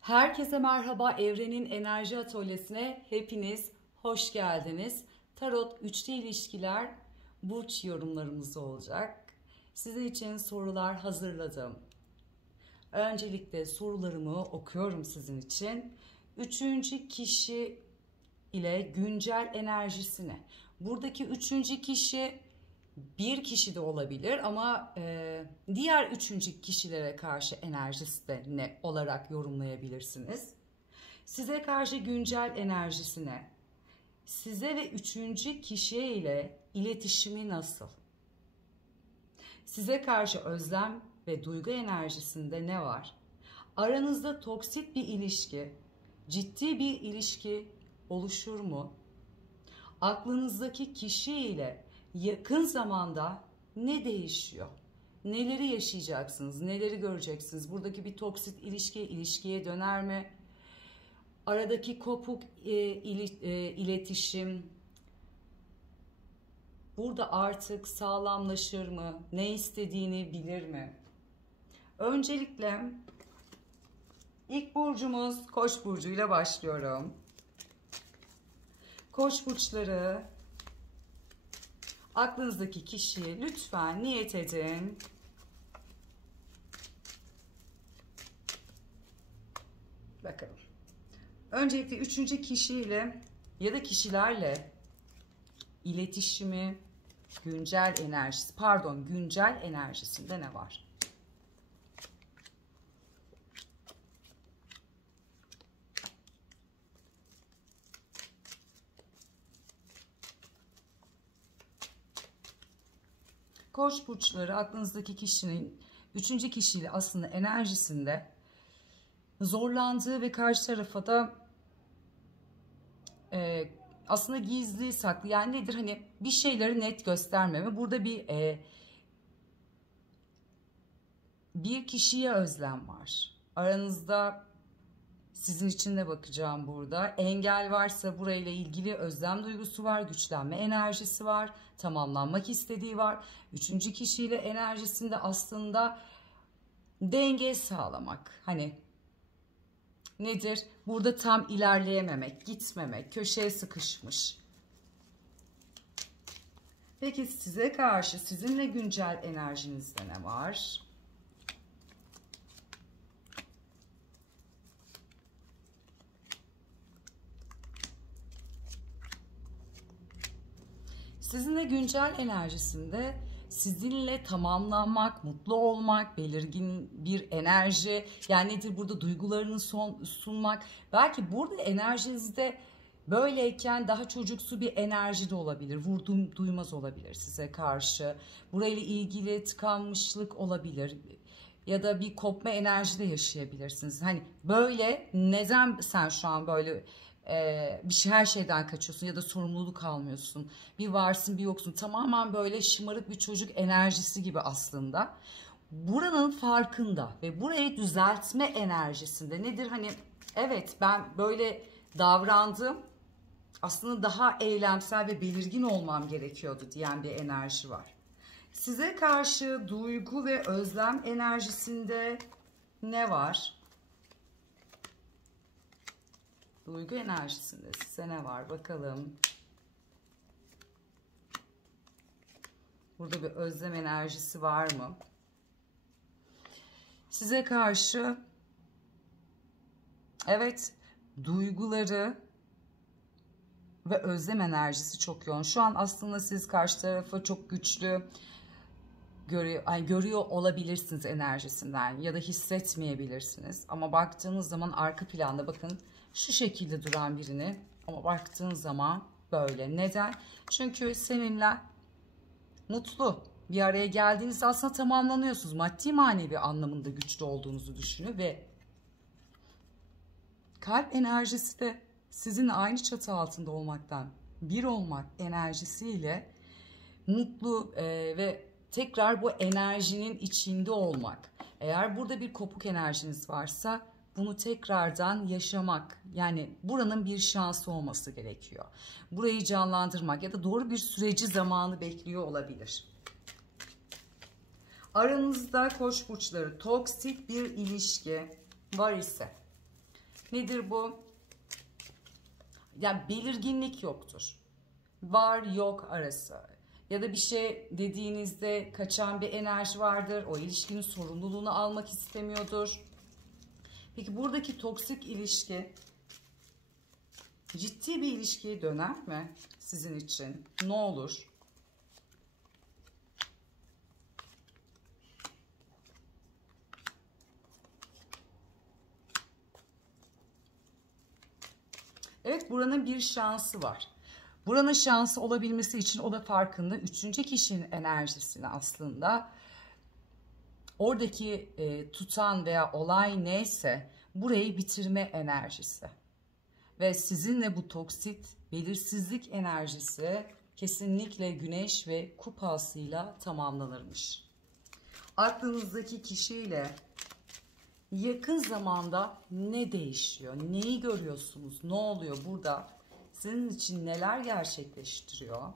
Herkese merhaba. Evrenin Enerji Atölyesi'ne hepiniz hoş geldiniz. Tarot üçlü ilişkiler burç yorumlarımız olacak. Sizin için sorular hazırladım. Öncelikle sorularımı okuyorum sizin için. Üçüncü kişi ile güncel enerjisini. Buradaki üçüncü kişi bir kişi de olabilir ama diğer üçüncü kişilere karşı enerjisi de ne olarak yorumlayabilirsiniz. Size karşı güncel enerjisine, size ve üçüncü kişiye ile iletişimi nasıl? Size karşı özlem ve duygu enerjisinde ne var? Aranızda toksik bir ilişki, ciddi bir ilişki oluşur mu? Aklınızdaki kişi ile yakın zamanda ne değişiyor? Neleri yaşayacaksınız? Neleri göreceksiniz? Buradaki bir toksik ilişkiye döner mi? Aradaki kopuk iletişim burada artık sağlamlaşır mı? Ne istediğini bilir mi? Öncelikle ilk burcumuz Koç burcuyla başlıyorum. Koç burçları, aklınızdaki kişiye lütfen niyet edin. Bakalım. Öncelikle üçüncü kişiyle ya da kişilerle iletişimi, güncel enerjisinde ne var? Koç burçları aklınızdaki kişinin üçüncü kişiyle aslında enerjisinde zorlandığı ve karşı tarafa da aslında gizli saklı, yani nedir, hani bir şeyleri net göstermeme. Burada bir kişiye özlem var. Aranızda sizin için de bakacağım burada. Engel varsa burayla ilgili özlem duygusu var, güçlenme enerjisi var, tamamlanmak istediği var. Üçüncü kişiyle enerjisinde aslında denge sağlamak. Hani nedir? Burada tam ilerleyememek, gitmemek, köşeye sıkışmış. Peki size karşı, sizinle güncel enerjinizde ne var? Sizinle güncel enerjisinde sizinle tamamlanmak, mutlu olmak, belirgin bir enerji. Yani nedir burada? Duygularını sunmak. Belki burada enerjinizde böyleyken daha çocuksu bir enerji de olabilir. Vurdum duymaz olabilir size karşı. Burayla ilgili tıkanmışlık olabilir. Ya da bir kopma enerji de yaşayabilirsiniz. Hani böyle, neden sen şu an böyle bir şey, her şeyden kaçıyorsun ya da sorumluluk almıyorsun. Bir varsın bir yoksun. Tamamen böyle şımarık bir çocuk enerjisi gibi aslında. Buranın farkında ve burayı düzeltme enerjisinde nedir? Hani evet, ben böyle davrandım. Aslında daha eylemsel ve belirgin olmam gerekiyordu diyen bir enerji var. Size karşı duygu ve özlem enerjisinde ne var? Duygu enerjisinde size ne var? Bakalım. Burada bir özlem enerjisi var mı? Size karşı evet, duyguları ve özlem enerjisi çok yoğun. Şu an aslında siz karşı tarafa çok güçlü görüyor olabilirsiniz enerjisinden ya da hissetmeyebilirsiniz. Ama baktığınız zaman arka planda bakın şu şekilde duran birini, ama baktığınız zaman böyle. Neden? Çünkü seninle mutlu bir araya geldiğinizde aslında tamamlanıyorsunuz. Maddi manevi anlamında güçlü olduğunuzu düşünüyor ve kalp enerjisi de sizinle aynı çatı altında olmaktan, bir olmak enerjisiyle mutlu ve tekrar bu enerjinin içinde olmak. Eğer burada bir kopuk enerjiniz varsa bunu tekrardan yaşamak, yani buranın bir şansı olması gerekiyor. Burayı canlandırmak ya da doğru bir süreci, zamanı bekliyor olabilir. Aranızda Koç burçları toksik bir ilişki var ise Nedir bu? Yani belirginlik yoktur. Var yok arası. Ya da bir şey dediğinizde kaçan bir enerji vardır. O ilişkinin sorumluluğunu almak istemiyordur. Peki buradaki toksik ilişki ciddi bir ilişkiye döner mi sizin için? Ne olur? Evet, buranın bir şansı var. Buranın şansı olabilmesi için o da farkında. Üçüncü kişinin enerjisini aslında oradaki tutan veya olay neyse burayı bitirme enerjisi. Ve sizinle bu toksit belirsizlik enerjisi kesinlikle güneş ve kupasıyla tamamlanırmış. Aklınızdaki kişiyle yakın zamanda ne değişiyor? Neyi görüyorsunuz? Ne oluyor burada? Sizin için neler gerçekleştiriyor?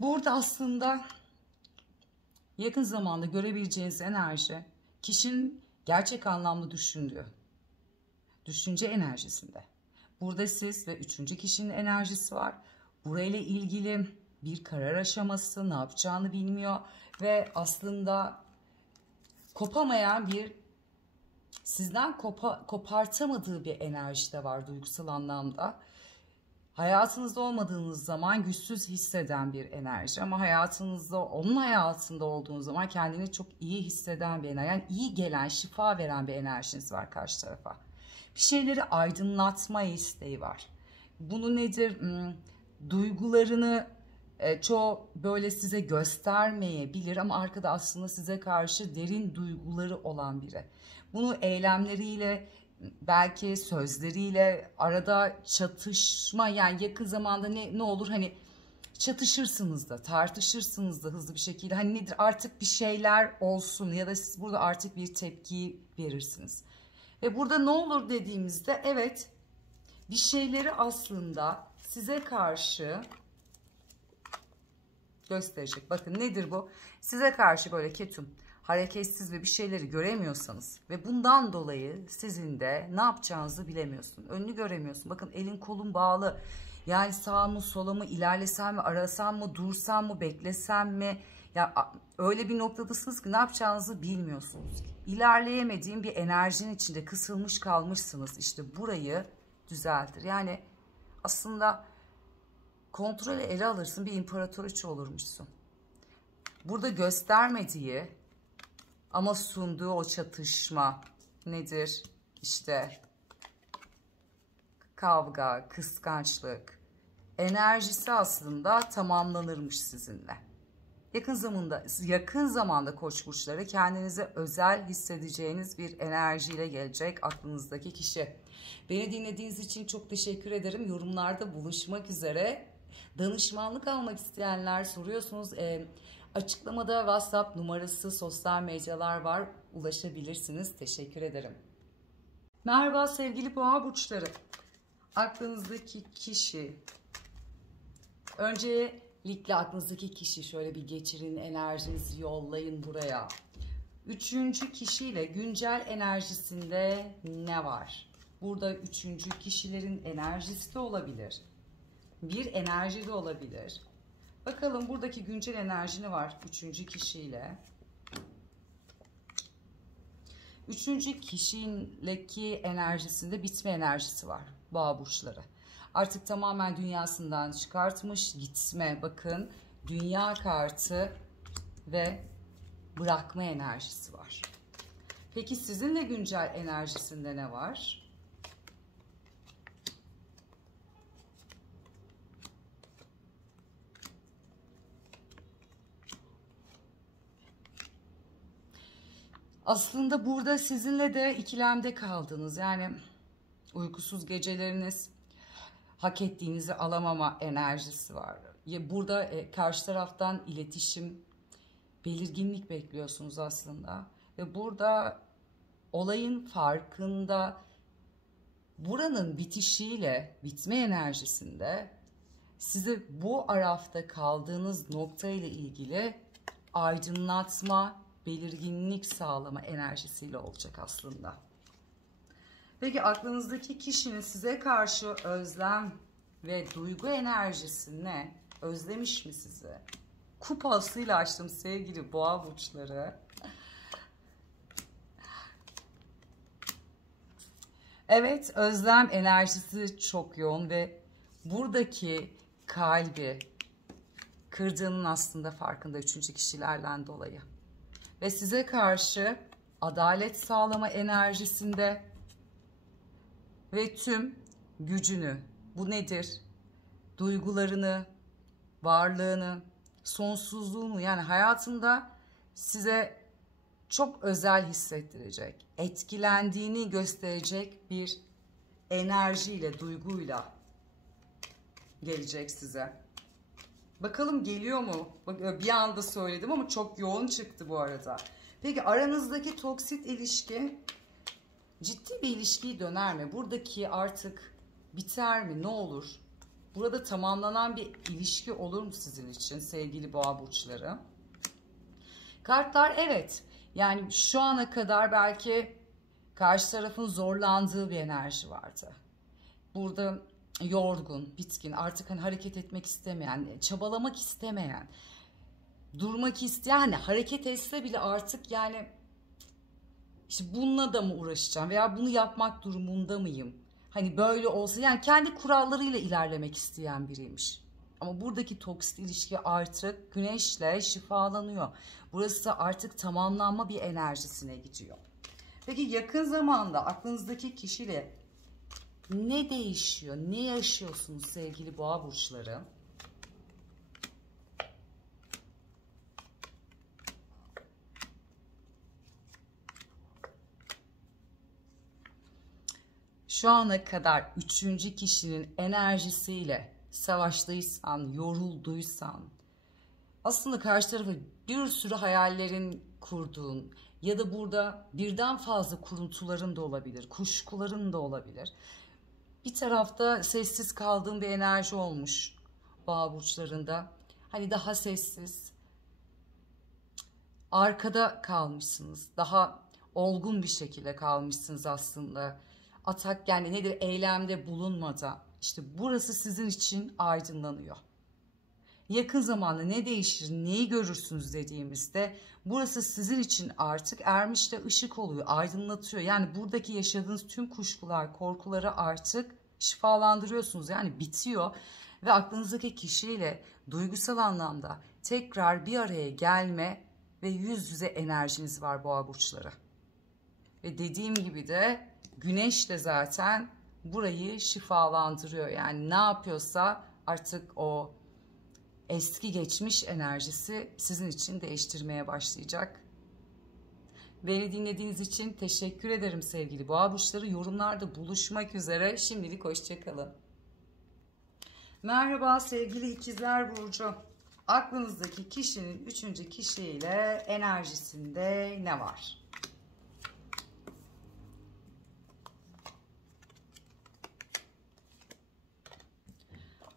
Burada aslında yakın zamanda görebileceğiniz enerji kişinin gerçek anlamda düşündüğü, düşünce enerjisinde. Burada siz ve üçüncü kişinin enerjisi var. Burayla ilgili bir karar aşaması, ne yapacağını bilmiyor ve aslında kopamayan bir, sizden kopartamadığı bir enerji de var duygusal anlamda. Hayatınızda olmadığınız zaman güçsüz hisseden bir enerji ama hayatınızda, onun hayatında olduğunuz zaman kendini çok iyi hisseden bir enerji. Yani iyi gelen, şifa veren bir enerjiniz var karşı tarafa. Bir şeyleri aydınlatma isteği var. Bunu nedir? Duygularını çoğu böyle size göstermeyebilir ama arkada aslında size karşı derin duyguları olan biri. Bunu eylemleriyle, belki sözleriyle, arada çatışma, yani yakın zamanda ne olur, hani çatışırsınız da, tartışırsınız da hızlı bir şekilde, hani nedir, artık bir şeyler olsun ya da siz burada artık bir tepki verirsiniz. Ve burada ne olur dediğimizde, evet, bir şeyleri aslında size karşı gösterecek. Bakın nedir bu? Size karşı böyle ketum, hareketsiz ve bir şeyleri göremiyorsanız ve bundan dolayı sizin de ne yapacağınızı bilemiyorsun. Önünü göremiyorsun. Bakın elin kolun bağlı. Yani sağ mı sola mı, ilerlesem mi, arasam mı, dursam mı, beklesem mi? Ya öyle bir noktadasınız ki ne yapacağınızı bilmiyorsunuz. İlerleyemediğim bir enerjinin içinde kısılmış kalmışsınız. İşte burayı düzeltir. Yani aslında kontrolü ele alırsın, bir imparatoriçe olurmuşsun. Burada göstermediği ama sunduğu o çatışma nedir? İşte kavga, kıskançlık enerjisi aslında tamamlanırmış sizinle. Yakın zamanda Koç burçları kendinize özel hissedeceğiniz bir enerjiyle gelecek aklınızdaki kişi. Beni dinlediğiniz için çok teşekkür ederim. Yorumlarda buluşmak üzere. Danışmanlık almak isteyenler soruyorsunuz. Açıklamada WhatsApp numarası, sosyal medyalar var. Ulaşabilirsiniz. Teşekkür ederim. Merhaba sevgili boğa burçları. Aklınızdaki kişi. Öncelikle aklınızdaki kişi şöyle bir geçirin, enerjinizi yollayın buraya. Üçüncü kişiyle güncel enerjisinde ne var? Burada üçüncü kişilerin enerjisi de olabilir. Bir enerji de olabilir. Bakalım buradaki güncel enerji ne var üçüncü kişiyle? Üçüncü kişideki enerjisinde bitme enerjisi var boğa burçları. Artık tamamen dünyasından çıkartmış, gitme. Bakın dünya kartı ve bırakma enerjisi var. Peki sizinle güncel enerjisinde ne var? Aslında burada sizinle de ikilemde kaldınız. Yani uykusuz geceleriniz, hak ettiğinizi alamama enerjisi var. Burada karşı taraftan iletişim, belirginlik bekliyorsunuz aslında. Ve burada olayın farkında, buranın bitişiyle, bitme enerjisinde size bu arafta kaldığınız nokta ile ilgili aydınlatma, belirginlik sağlama enerjisiyle olacak aslında. Peki aklınızdaki kişinin size karşı özlem ve duygu enerjisi ne? Özlemiş mi sizi? Kupasıyla açtım sevgili boğa burçları. Evet, özlem enerjisi çok yoğun ve buradaki kalbi kırdığının aslında farkında üçüncü kişilerden dolayı. Ve size karşı adalet sağlama enerjisinde ve tüm gücünü, bu nedir? Duygularını, varlığını, sonsuzluğunu, yani hayatında size çok özel hissettirecek, etkilendiğini gösterecek bir enerjiyle, duyguyla gelecek size. Bakalım geliyor mu? Bir anda söyledim ama çok yoğun çıktı bu arada. Peki aranızdaki toksit ilişki ciddi bir ilişkiye döner mi? Buradaki artık biter mi? Ne olur? Burada tamamlanan bir ilişki olur mu sizin için sevgili boğa burçları? Kartlar evet. Yani şu ana kadar belki karşı tarafın zorlandığı bir enerji vardı. Burada yorgun, bitkin, artık hani hareket etmek istemeyen, çabalamak istemeyen, durmak isteyen, hani hareket etse bile artık yani işte bununla da mı uğraşacağım veya bunu yapmak durumunda mıyım? Hani böyle olsa, yani kendi kurallarıyla ilerlemek isteyen biriymiş. Ama buradaki toksit ilişki artık güneşle şifalanıyor. Burası artık tamamlanma bir enerjisine gidiyor. Peki yakın zamanda aklınızdaki kişiyle ne değişiyor? Ne yaşıyorsunuz sevgili boğa burçları? Şu ana kadar üçüncü kişinin enerjisiyle savaştıysan, yorulduysan, aslında karşı tarafa bir sürü hayallerin kurduğun ya da burada birden fazla kuruntuların da olabilir, kuşkuların da olabilir. Bir tarafta sessiz kaldığın bir enerji olmuş boğa burçlarında. Hani daha sessiz, arkada kalmışsınız. Daha olgun bir şekilde kalmışsınız aslında. Atak, yani nedir, eylemde bulunmadan. İşte burası sizin için aydınlanıyor. Yakın zamanda ne değişir, neyi görürsünüz dediğimizde burası sizin için artık ermişte ışık oluyor, aydınlatıyor. Yani buradaki yaşadığınız tüm kuşkular, korkuları artık şifalandırıyorsunuz. Yani bitiyor ve aklınızdaki kişiyle duygusal anlamda tekrar bir araya gelme ve yüz yüze enerjiniz var boğa burçları. Ve dediğim gibi de güneş de zaten burayı şifalandırıyor. Yani ne yapıyorsa artık o eski geçmiş enerjisi sizin için değiştirmeye başlayacak. Beni dinlediğiniz için teşekkür ederim sevgili boğa burçları. Yorumlarda buluşmak üzere. Şimdilik hoşçakalın. Merhaba sevgili ikizler burcu. Aklınızdaki kişinin üçüncü kişiyle enerjisinde ne var?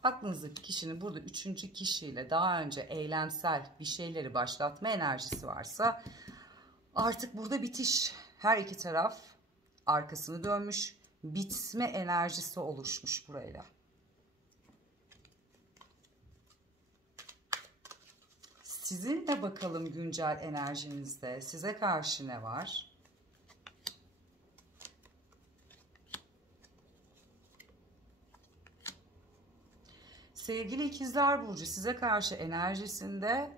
Aklınızdaki kişinin burada üçüncü kişiyle daha önce eylemsel bir şeyleri başlatma enerjisi varsa artık burada bitiş. Her iki taraf arkasını dönmüş, bitme enerjisi oluşmuş burayla. Sizin de bakalım güncel enerjinizde size karşı ne var? Sevgili ikizler burcu, size karşı enerjisinde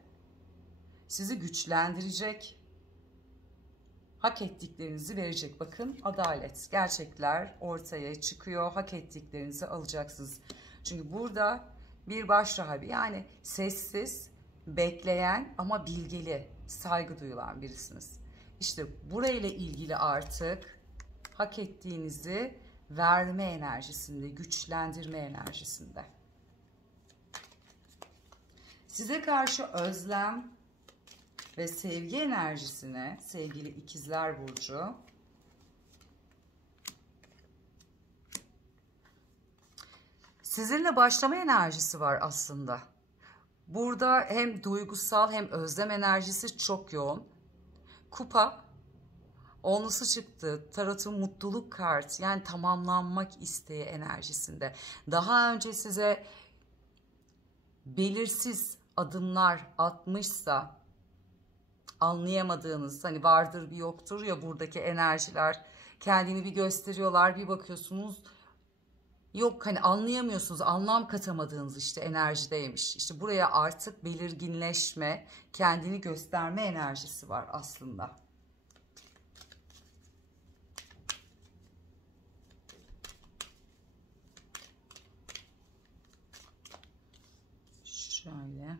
sizi güçlendirecek, hak ettiklerinizi verecek. Bakın adalet, gerçekler ortaya çıkıyor, hak ettiklerinizi alacaksınız. Çünkü burada bir baş rahibi, yani sessiz, bekleyen ama bilgili, saygı duyulan birisiniz. İşte burayla ilgili artık hak ettiğinizi verme enerjisinde, güçlendirme enerjisinde. Size karşı özlem ve sevgi enerjisine sevgili İkizler Burcu. Sizinle başlama enerjisi var aslında. Burada hem duygusal hem özlem enerjisi çok yoğun. Kupa onlusu çıktı. Tarot'un mutluluk kartı, yani tamamlanmak isteği enerjisinde. Daha önce size belirsiz adımlar atmışsa, anlayamadığınız, hani vardır bir yoktur ya, buradaki enerjiler kendini bir gösteriyorlar, bir bakıyorsunuz yok, hani anlayamıyorsunuz, anlam katamadığınız işte enerjideymiş. İşte buraya artık belirginleşme, kendini gösterme enerjisi var aslında. Şöyle.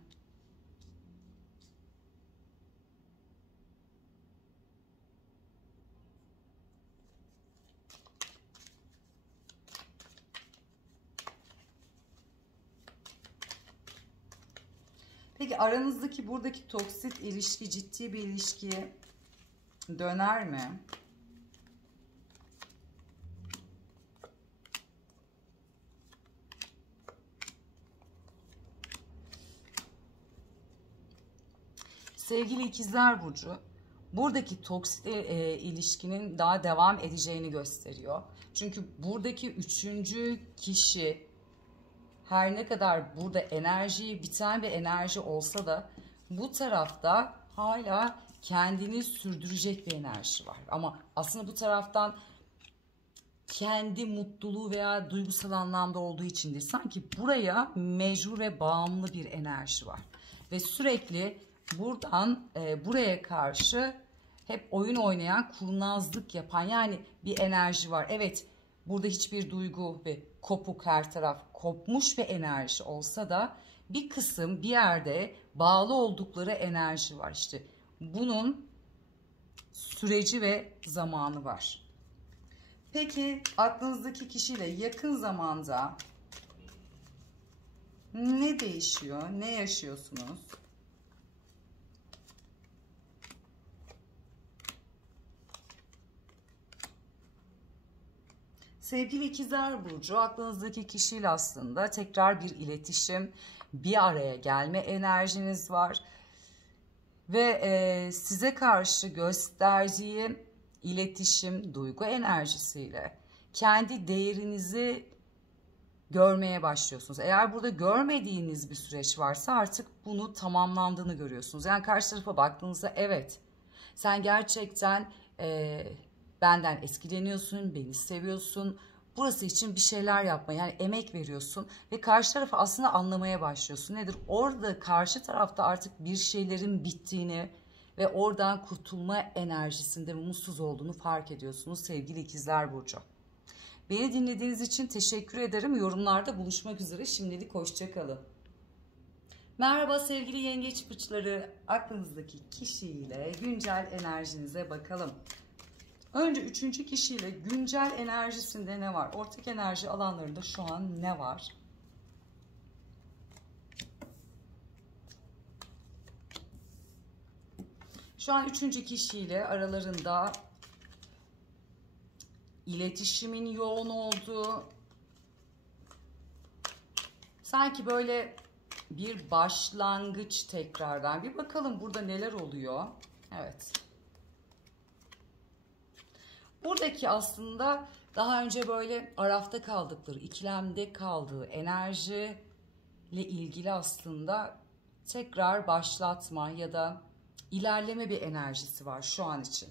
Peki aranızdaki buradaki toksit ilişki ciddi bir ilişkiye döner mi? Sevgili İkizler Burcu, buradaki toksit ilişkinin daha devam edeceğini gösteriyor. Çünkü buradaki üçüncü kişi, her ne kadar burada enerjiyi biten bir enerji olsa da bu tarafta hala kendini sürdürecek bir enerji var. Ama aslında bu taraftan kendi mutluluğu veya duygusal anlamda olduğu için değil, sanki buraya mecbur ve bağımlı bir enerji var. Ve sürekli buradan buraya karşı hep oyun oynayan, kurnazlık yapan, yani bir enerji var. Evet, burada hiçbir duygu ve kopuk, her taraf kopmuş bir enerji olsa da bir kısım bir yerde bağlı oldukları enerji var. İşte bunun süreci ve zamanı var. Peki aklınızdaki kişiyle yakın zamanda ne değişiyor, ne yaşıyorsunuz? Sevgili İkizler Burcu, aklınızdaki kişiyle aslında tekrar bir iletişim, bir araya gelme enerjiniz var. Ve size karşı gösterdiği iletişim, duygu enerjisiyle kendi değerinizi görmeye başlıyorsunuz. Eğer burada görmediğiniz bir süreç varsa artık bunu tamamlandığını görüyorsunuz. Yani karşı tarafa baktığınızda evet, sen gerçekten benden etkileniyorsun, beni seviyorsun. Burası için bir şeyler yapmaya, yani emek veriyorsun ve karşı tarafı aslında anlamaya başlıyorsun. Nedir? Orada karşı tarafta artık bir şeylerin bittiğini ve oradan kurtulma enerjisinde mutsuz olduğunu fark ediyorsunuz sevgili İkizler Burcu. Beni dinlediğiniz için teşekkür ederim. Yorumlarda buluşmak üzere. Şimdilik hoşça kalın. Merhaba sevgili yengeç burçları. Aklınızdaki kişiyle güncel enerjinize bakalım. Önce üçüncü kişiyle güncel enerjisinde ne var? Ortak enerji alanlarında şu an ne var? Şu an üçüncü kişiyle aralarında iletişimin yoğun olduğu, sanki böyle bir başlangıç tekrardan. Bir bakalım burada neler oluyor. Evet. Buradaki aslında daha önce böyle arafta kaldıkları, ikilemde kaldığı enerjiyle ilgili aslında tekrar başlatma ya da ilerleme bir enerjisi var şu an için.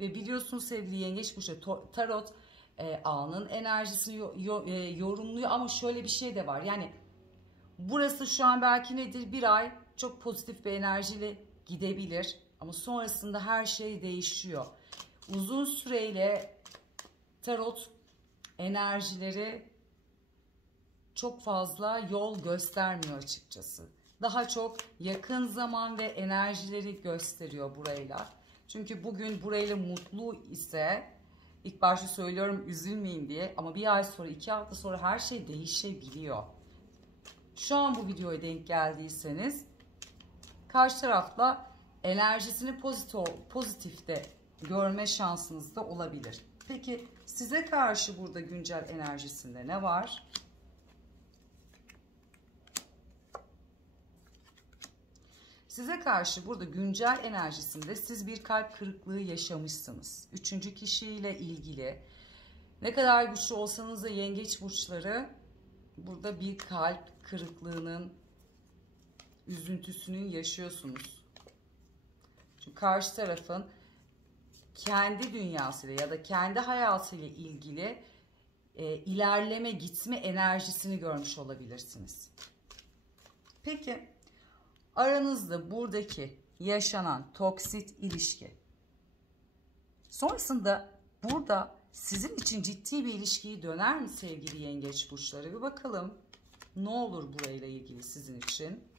Ve biliyorsunuz sevgili yengeç burcu, tarot anın enerjisini yorumluyor ama şöyle bir şey de var. Yani burası şu an belki nedir, bir ay çok pozitif bir enerjiyle gidebilir ama sonrasında her şey değişiyor. Uzun süreyle tarot enerjileri çok fazla yol göstermiyor açıkçası. Daha çok yakın zaman ve enerjileri gösteriyor burayla. Çünkü bugün burayla mutlu ise, ilk başta söylüyorum üzülmeyin diye, ama bir ay sonra, 2 hafta sonra her şey değişebiliyor. Şu an bu videoya denk geldiyseniz karşı tarafla enerjisini pozitifte görme şansınız da olabilir. Peki size karşı burada güncel enerjisinde ne var? Size karşı burada güncel enerjisinde siz bir kalp kırıklığı yaşamışsınız. Üçüncü kişiyle ilgili ne kadar güçlü olsanız da yengeç burçları burada bir kalp kırıklığının üzüntüsünü yaşıyorsunuz. Çünkü karşı tarafın kendi dünyasıyla ya da kendi hayatıyla ilgili ilerleme, gitme enerjisini görmüş olabilirsiniz. Peki aranızda buradaki yaşanan toksit ilişki sonrasında burada sizin için ciddi bir ilişkiyi döner mi sevgili yengeç burçları? Bir bakalım ne olur burayla ilgili sizin için.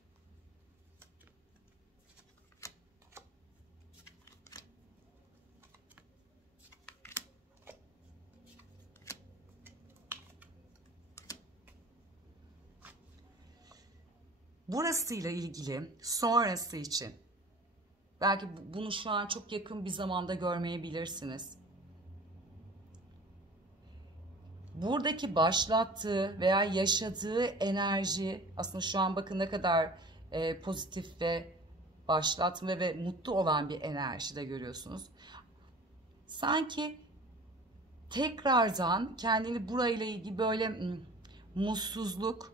Burasıyla ilgili sonrası için belki bunu şu an çok yakın bir zamanda görmeyebilirsiniz. Buradaki başlattığı veya yaşadığı enerji aslında şu an bakın ne kadar pozitif ve başlatma ve mutlu olan bir enerji de görüyorsunuz. Sanki tekrardan kendini burayla ilgili böyle mutsuzluk,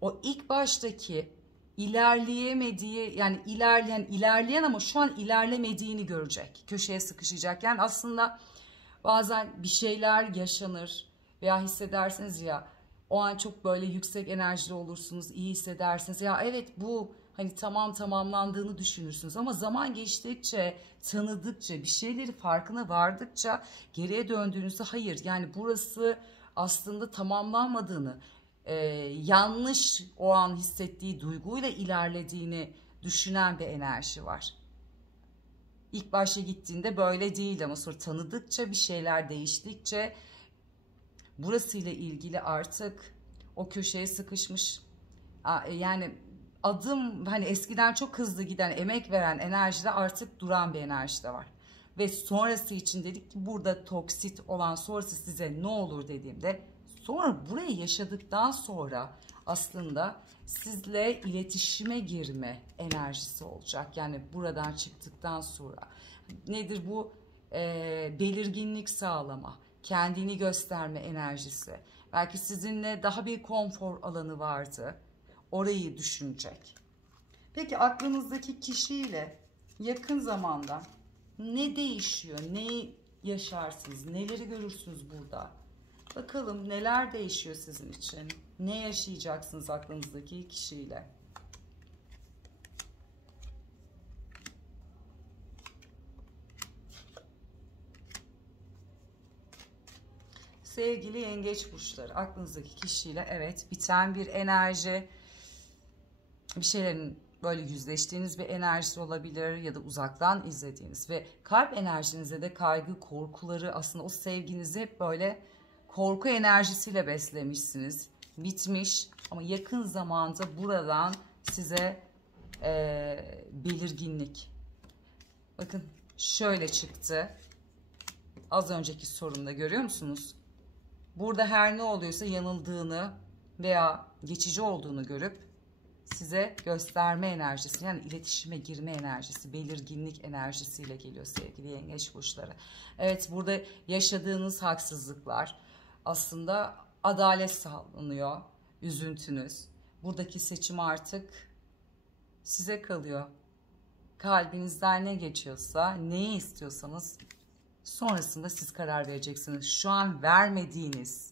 o ilk baştaki ilerleyemediği, yani ilerleyen ama şu an ilerlemediğini görecek. Köşeye sıkışacak. Yani aslında bazen bir şeyler yaşanır veya hissedersiniz ya, o an çok böyle yüksek enerjili olursunuz, iyi hissedersiniz. Ya evet, bu hani tamamlandığını düşünürsünüz ama zaman geçtikçe, tanıdıkça, bir şeyleri farkına vardıkça geriye döndüğünüzde hayır, yani burası aslında tamamlanmadığını, yanlış o an hissettiği duyguyla ilerlediğini düşünen bir enerji var. İlk başta gittiğinde böyle değil ama sonra tanıdıkça, bir şeyler değiştikçe burasıyla ilgili artık o köşeye sıkışmış, yani adım, hani eskiden çok hızlı giden, emek veren enerjide artık duran bir enerji de var. Ve sonrası için dedik ki burada toksit olan sonrası size ne olur dediğimde, sonra burayı yaşadıktan sonra aslında sizle iletişime girme enerjisi olacak. Yani buradan çıktıktan sonra nedir bu? Belirginlik sağlama, kendini gösterme enerjisi. Belki sizinle daha bir konfor alanı vardı. Orayı düşünecek. Peki aklınızdaki kişiyle yakın zamanda ne değişiyor? Neyi yaşarsınız? Neleri görürsünüz burada? Bakalım neler değişiyor sizin için? Ne yaşayacaksınız aklınızdaki kişiyle? Sevgili yengeç burçları, aklınızdaki kişiyle evet biten bir enerji, bir şeylerin böyle yüzleştiğiniz bir enerjisi olabilir ya da uzaktan izlediğiniz ve kalp enerjinizde de kaygı, korkuları, aslında o sevginizi hep böyle korku enerjisiyle beslemişsiniz. Bitmiş ama yakın zamanda buradan size belirginlik. Bakın şöyle çıktı. Az önceki sorumda görüyor musunuz? Burada her ne oluyorsa yanıldığını veya geçici olduğunu görüp size gösterme enerjisi, yani iletişime girme enerjisi, belirginlik enerjisiyle geliyor sevgili yengeç burçları. Evet, burada yaşadığınız haksızlıklar, aslında adalet sağlanıyor, üzüntünüz. Buradaki seçim artık size kalıyor. Kalbinizden ne geçiyorsa, neyi istiyorsanız sonrasında siz karar vereceksiniz. Şu an vermediğiniz,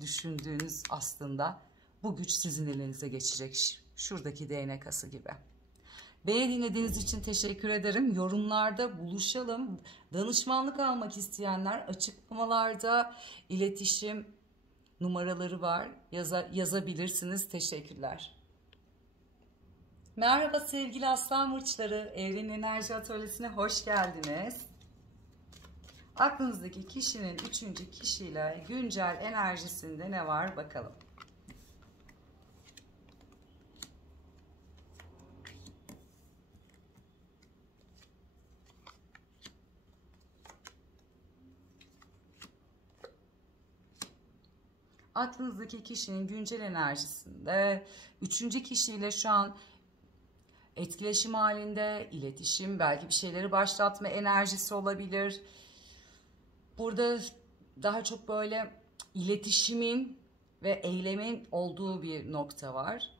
düşündüğünüz aslında bu güç sizin elinize geçecek. Şuradaki değnek ası gibi. Beni dinlediğiniz için teşekkür ederim. Yorumlarda buluşalım. Danışmanlık almak isteyenler açıklamalarda iletişim numaraları var. Yazabilirsiniz. Teşekkürler. Merhaba sevgili aslan burçları. Evrenin Enerji Atölyesi'ne hoş geldiniz. Aklınızdaki kişinin üçüncü kişiyle güncel enerjisinde ne var bakalım. Aklınızdaki kişinin güncel enerjisinde üçüncü kişiyle şu an etkileşim halinde, iletişim, belki bir şeyleri başlatma enerjisi olabilir. Burada daha çok böyle iletişimin ve eylemin olduğu bir nokta var.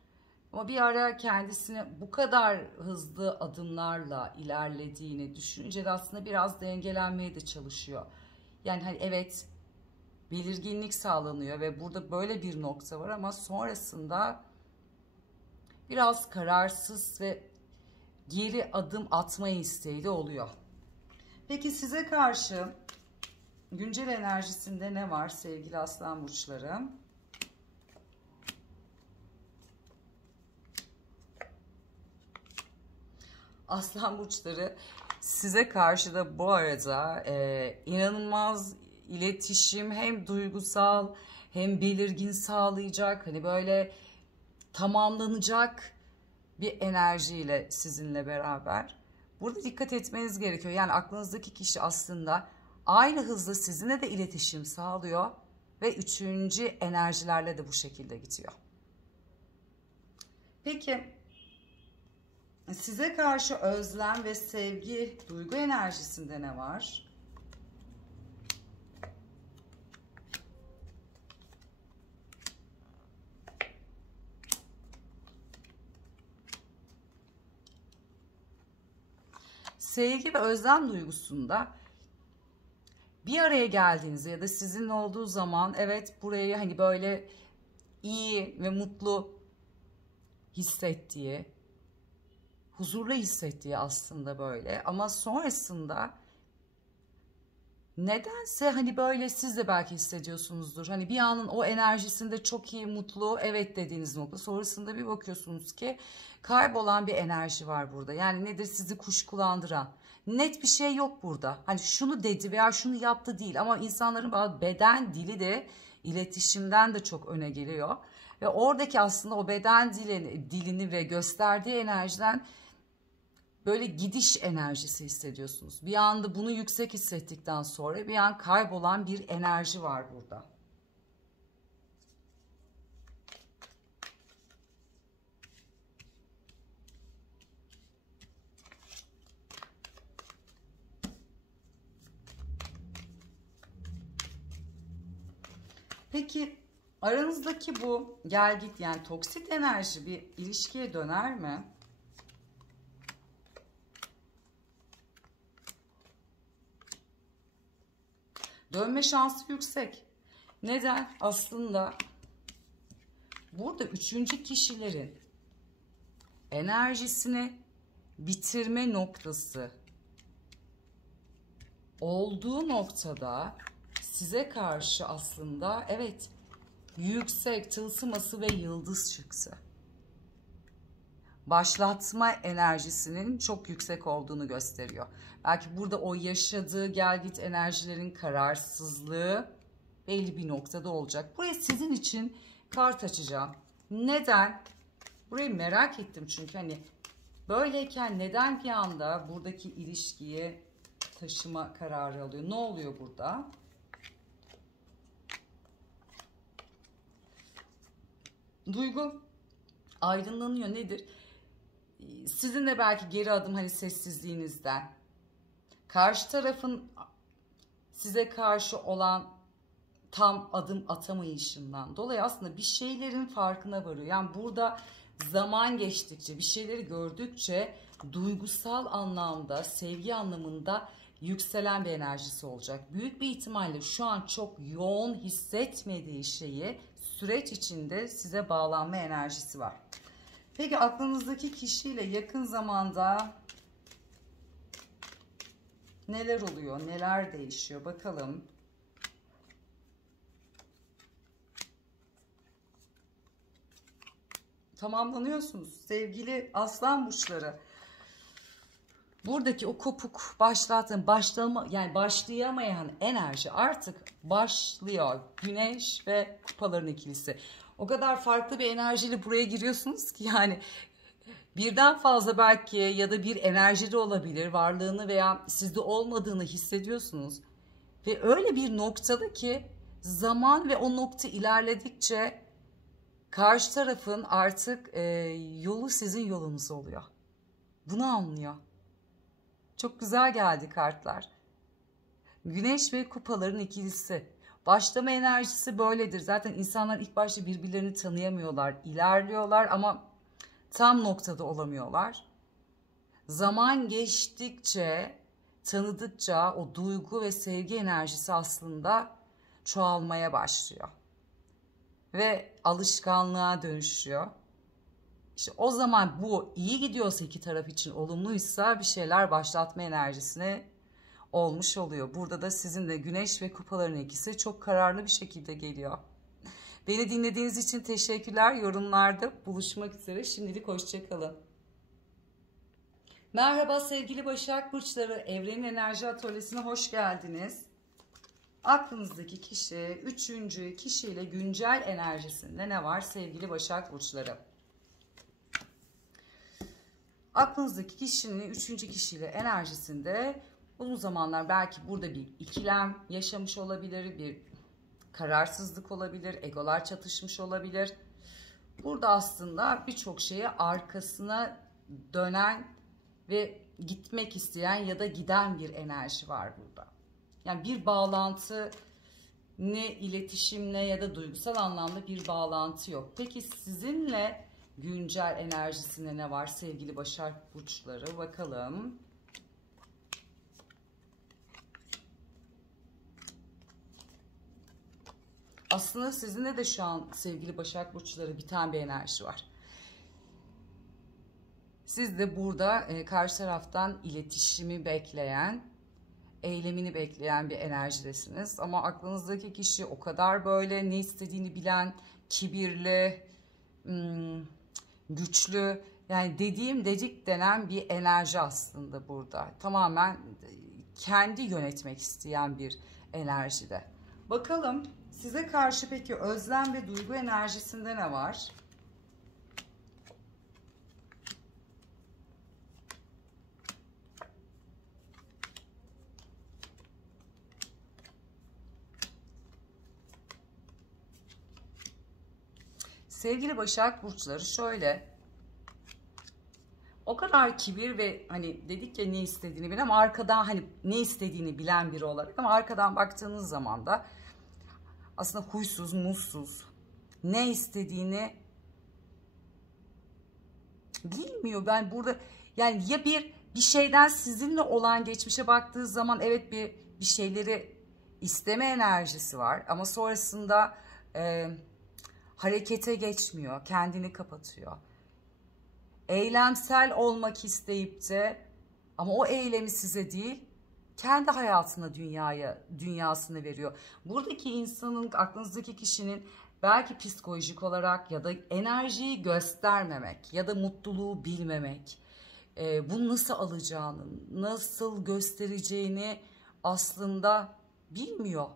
Ama bir ara kendisini bu kadar hızlı adımlarla ilerlediğini düşününce de aslında biraz dengelenmeye de çalışıyor. Yani hani evet, belirginlik sağlanıyor ve burada böyle bir nokta var ama sonrasında biraz kararsız ve geri adım atma isteği de oluyor. Peki size karşı güncel enerjisinde ne var sevgili aslan burçları? Aslan burçları size karşı da bu arada inanılmaz iletişim, hem duygusal hem belirgin sağlayacak, hani böyle tamamlanacak bir enerjiyle sizinle beraber. Burada dikkat etmeniz gerekiyor. Yani aklınızdaki kişi aslında aynı hızda sizinle de iletişim sağlıyor ve üçüncü enerjilerle de bu şekilde gidiyor. Peki size karşı özlem ve sevgi duygu enerjisinde ne var? Sevgi ve özlem duygusunda bir araya geldiğinizde ya da sizin olduğu zaman evet, burayı hani böyle iyi ve mutlu hissettiği, huzurlu hissettiği aslında böyle, ama sonrasında nedense hani böyle siz de belki hissediyorsunuzdur. Hani bir anın o enerjisinde çok iyi, mutlu, evet dediğiniz nokta, sonrasında bir bakıyorsunuz ki kaybolan bir enerji var burada. Yani nedir, sizi kuşkulandıran? Net bir şey yok burada. Hani şunu dedi veya şunu yaptı değil, ama insanların bazı beden dili de iletişimden de çok öne geliyor. Ve oradaki aslında o beden dilini ve gösterdiği enerjiden böyle gidiş enerjisi hissediyorsunuz. Bir anda bunu yüksek hissettikten sonra bir an kaybolan bir enerji var burada. Peki aranızdaki bu gel git, yani toksit enerji bir ilişkiye döner mi? Dönme şansı yüksek. Neden? Aslında burada üçüncü kişilerin enerjisini bitirme noktası olduğu noktada size karşı aslında evet, yüksek tılsım ve yıldız çıktı. Başlatma enerjisinin çok yüksek olduğunu gösteriyor. Belki burada o yaşadığı gel git enerjilerin kararsızlığı belli bir noktada olacak. Buraya sizin için kart açacağım. Neden? Burayı merak ettim çünkü hani böyleyken neden bir anda buradaki ilişkiyi taşıma kararı alıyor? Ne oluyor burada? Duygu aydınlanıyor, nedir? Sizin de belki geri adım, hani sessizliğinizden, karşı tarafın size karşı olan tam adım atamayışından dolayı aslında bir şeylerin farkına varıyor. Yani burada zaman geçtikçe, bir şeyleri gördükçe duygusal anlamda, sevgi anlamında yükselen bir enerjisi olacak. Büyük bir ihtimalle şu an çok yoğun hissetmediği şeyi süreç içinde size bağlanma enerjisi var. Peki aklınızdaki kişiyle yakın zamanda neler oluyor, neler değişiyor bakalım. Tamamlanıyorsunuz sevgili aslan burçları. Buradaki o kopuk yani başlayamayan enerji artık başlıyor. Güneş ve kupaların ikilisi. O kadar farklı bir enerjiyle buraya giriyorsunuz ki yani birden fazla belki ya da bir enerji de olabilir, varlığını veya sizde olmadığını hissediyorsunuz. Ve öyle bir noktada ki zaman ve o nokta ilerledikçe karşı tarafın artık yolu sizin yolunuz oluyor. Bunu anlıyor. Çok güzel geldi kartlar. Güneş ve kupaların ikilisi. Başlama enerjisi böyledir. Zaten insanlar ilk başta birbirlerini tanıyamıyorlar, ilerliyorlar ama tam noktada olamıyorlar. Zaman geçtikçe, tanıdıkça o duygu ve sevgi enerjisi aslında çoğalmaya başlıyor. Ve alışkanlığa dönüşüyor. İşte o zaman bu iyi gidiyorsa, iki taraf için olumluysa, bir şeyler başlatma enerjisine olmuş oluyor. Burada da sizin de güneş ve kupaların ikisi çok kararlı bir şekilde geliyor. Beni dinlediğiniz için teşekkürler. Yorumlarda buluşmak üzere. Şimdilik hoşça kalın. Merhaba sevgili Başak Burçları, Evrenin Enerji Atölyesi'ne hoş geldiniz. Aklınızdaki kişi, üçüncü kişiyle güncel enerjisinde ne var sevgili Başak Burçları? Aklınızdaki kişinin üçüncü kişiyle enerjisinde uzun zamanlar belki burada bir ikilem yaşamış olabilir, bir kararsızlık olabilir, egolar çatışmış olabilir. Burada aslında birçok şeye arkasına dönen ve gitmek isteyen ya da giden bir enerji var burada. Yani bir bağlantı, ne iletişimle ya da duygusal anlamda bir bağlantı yok. Peki sizinle güncel enerjisinde ne var sevgili Başak Burçları? Bakalım. Aslında sizinle de şu an sevgili Başak Burçları biten bir enerji var. Siz de burada karşı taraftan iletişimi bekleyen, eylemini bekleyen bir enerjidesiniz. Ama aklınızdaki kişi o kadar böyle ne istediğini bilen, kibirli, güçlü, yani dediğim dedik denen bir enerji aslında burada. Tamamen kendi yönetmek isteyen bir enerjide. Bakalım size karşı peki özlem ve duygu enerjisinde ne var? Sevgili Başak Burçları şöyle, o kadar kibir ve hani dedik ya ne istediğini bilen ama arkadan hani ne istediğini bilen biri olarak ama arkadan baktığınız zaman da aslında huysuz, mutsuz, ne istediğini bilmiyor. Ben burada yani ya bir şeyden sizinle olan geçmişe baktığı zaman evet bir şeyleri isteme enerjisi var ama sonrasında harekete geçmiyor, kendini kapatıyor. Eylemsel olmak isteyip de ama o eylemi size değil, kendi hayatına, dünyasını veriyor. Buradaki insanın, aklınızdaki kişinin belki psikolojik olarak ya da enerjiyi göstermemek ya da mutluluğu bilmemek, bunu nasıl alacağını, nasıl göstereceğini aslında bilmiyor.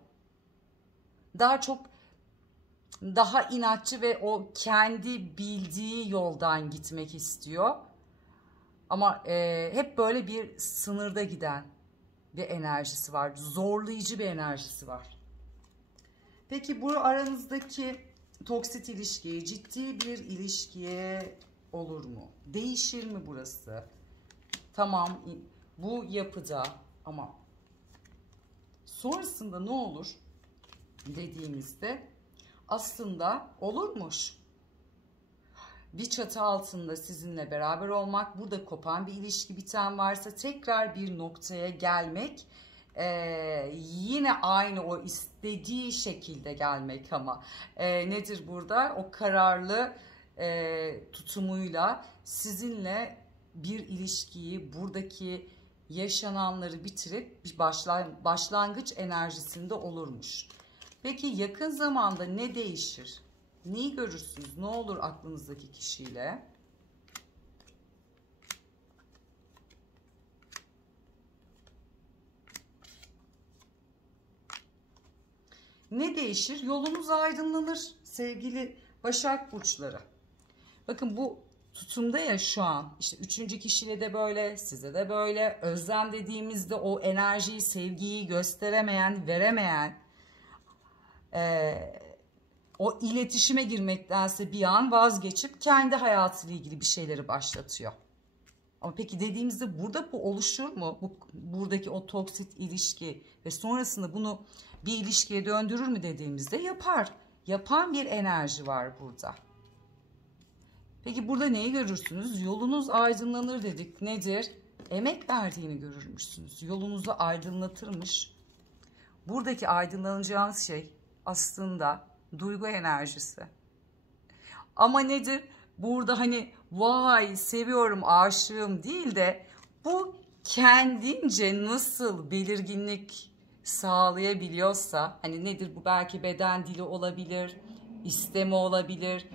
Daha inatçı ve o kendi bildiği yoldan gitmek istiyor. Ama hep böyle bir sınırda giden bir enerjisi var. Zorlayıcı bir enerjisi var. Peki bu aranızdaki toksit ilişkiye, ciddi bir ilişkiye olur mu? Değişir mi burası? Tamam bu yapıda ama sonrasında ne olur dediğimizde aslında olurmuş. Bir çatı altında sizinle beraber olmak, burada kopan bir ilişki biten varsa tekrar bir noktaya gelmek, yine aynı o istediği şekilde gelmek ama nedir burada? O kararlı tutumuyla sizinle bir ilişkiyi, buradaki yaşananları bitirip bir başlangıç enerjisinde olurmuş. Peki yakın zamanda ne değişir? Neyi görürsünüz? Ne olur aklınızdaki kişiyle? Ne değişir? Yolunuz aydınlanır sevgili Başak Burçları. Bakın bu tutumda ya şu an. İşte üçüncü kişiyle de böyle, size de böyle. Özlem dediğimizde o enerjiyi, sevgiyi gösteremeyen, veremeyen, o iletişime girmektense bir an vazgeçip kendi hayatıyla ilgili bir şeyleri başlatıyor. Ama peki dediğimizde burada bu oluşur mu? Buradaki o toksit ilişki ve sonrasında bunu bir ilişkiye döndürür mü dediğimizde yapar. Yapan bir enerji var burada. Peki burada neyi görürsünüz? Yolunuz aydınlanır dedik. Nedir? Emek verdiğini görürmüşsünüz. Yolunuzu aydınlatırmış. Buradaki aydınlanacağınız şey aslında duygu enerjisi. Ama nedir? Burada hani vay seviyorum, aşığım değil de bu kendince nasıl belirginlik sağlayabiliyorsa, hani nedir bu, belki beden dili olabilir, isteme olabilir,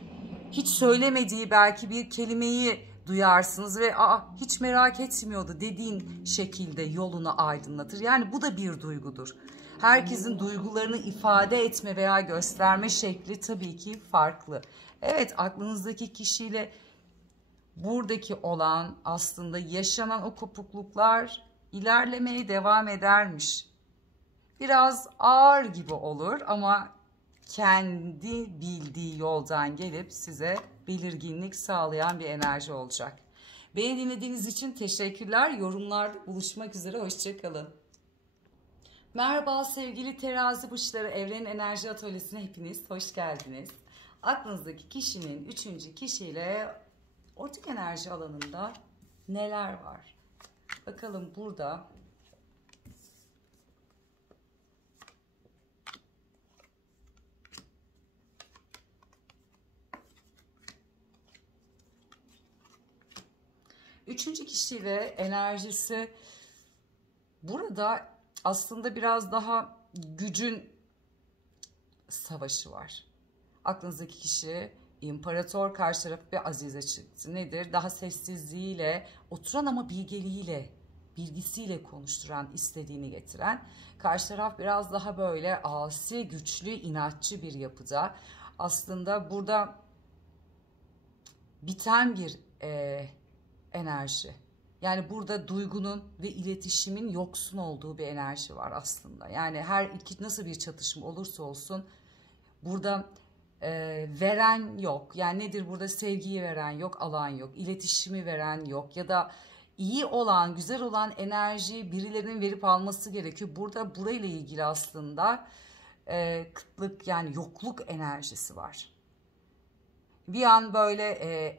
hiç söylemediği belki bir kelimeyi duyarsınız ve hiç merak etmiyordu dediğin şekilde yolunu aydınlatır. Yani bu da bir duygudur. Herkesin duygularını ifade etme veya gösterme şekli tabii ki farklı. Evet, aklınızdaki kişiyle buradaki olan aslında yaşanan o kopukluklar ilerlemeye devam edermiş. Biraz ağır gibi olur ama kendi bildiği yoldan gelip size belirginlik sağlayan bir enerji olacak. Beni dinlediğiniz için teşekkürler. Yorumlarda buluşmak üzere. Hoşça kalın. Merhaba sevgili terazi burçları, Evrenin Enerji Atölyesi'ne hepiniz hoş geldiniz. Aklınızdaki kişinin 3. kişiyle ortak enerji alanında neler var? Bakalım burada. Üçüncü kişiyle enerjisi burada aslında biraz daha gücün savaşı var. Aklınızdaki kişi imparator, karşı tarafı bir azize çıktı. Nedir? Daha sessizliğiyle oturan ama bilgisiyle konuşturan, istediğini getiren. Karşı taraf biraz daha böyle asi, güçlü, inatçı bir yapıda. Aslında burada biten bir enerji. Yani burada duygunun ve iletişimin yoksun olduğu bir enerji var aslında. Yani her iki nasıl bir çatışma olursa olsun burada veren yok. Yani nedir burada? Sevgiyi veren yok, alan yok. İletişimi veren yok. Ya da iyi olan, güzel olan enerjiyi birilerinin verip alması gerekiyor. Burada burayla ilgili aslında kıtlık, yani yokluk enerjisi var. Bir an böyle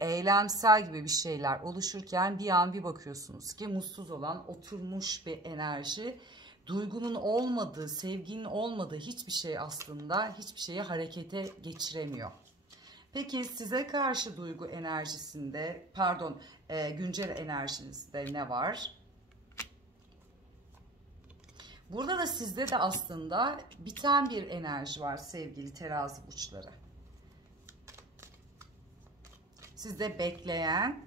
eylemsel gibi bir şeyler oluşurken bir an bir bakıyorsunuz ki mutsuz olan, oturmuş bir enerji, duygunun olmadığı, sevginin olmadığı hiçbir şey aslında hiçbir şeyi harekete geçiremiyor. Peki size karşı duygu enerjisinde, güncel enerjinizde ne var? Burada da sizde de aslında biten bir enerji var sevgili terazi burçları. Sizde bekleyen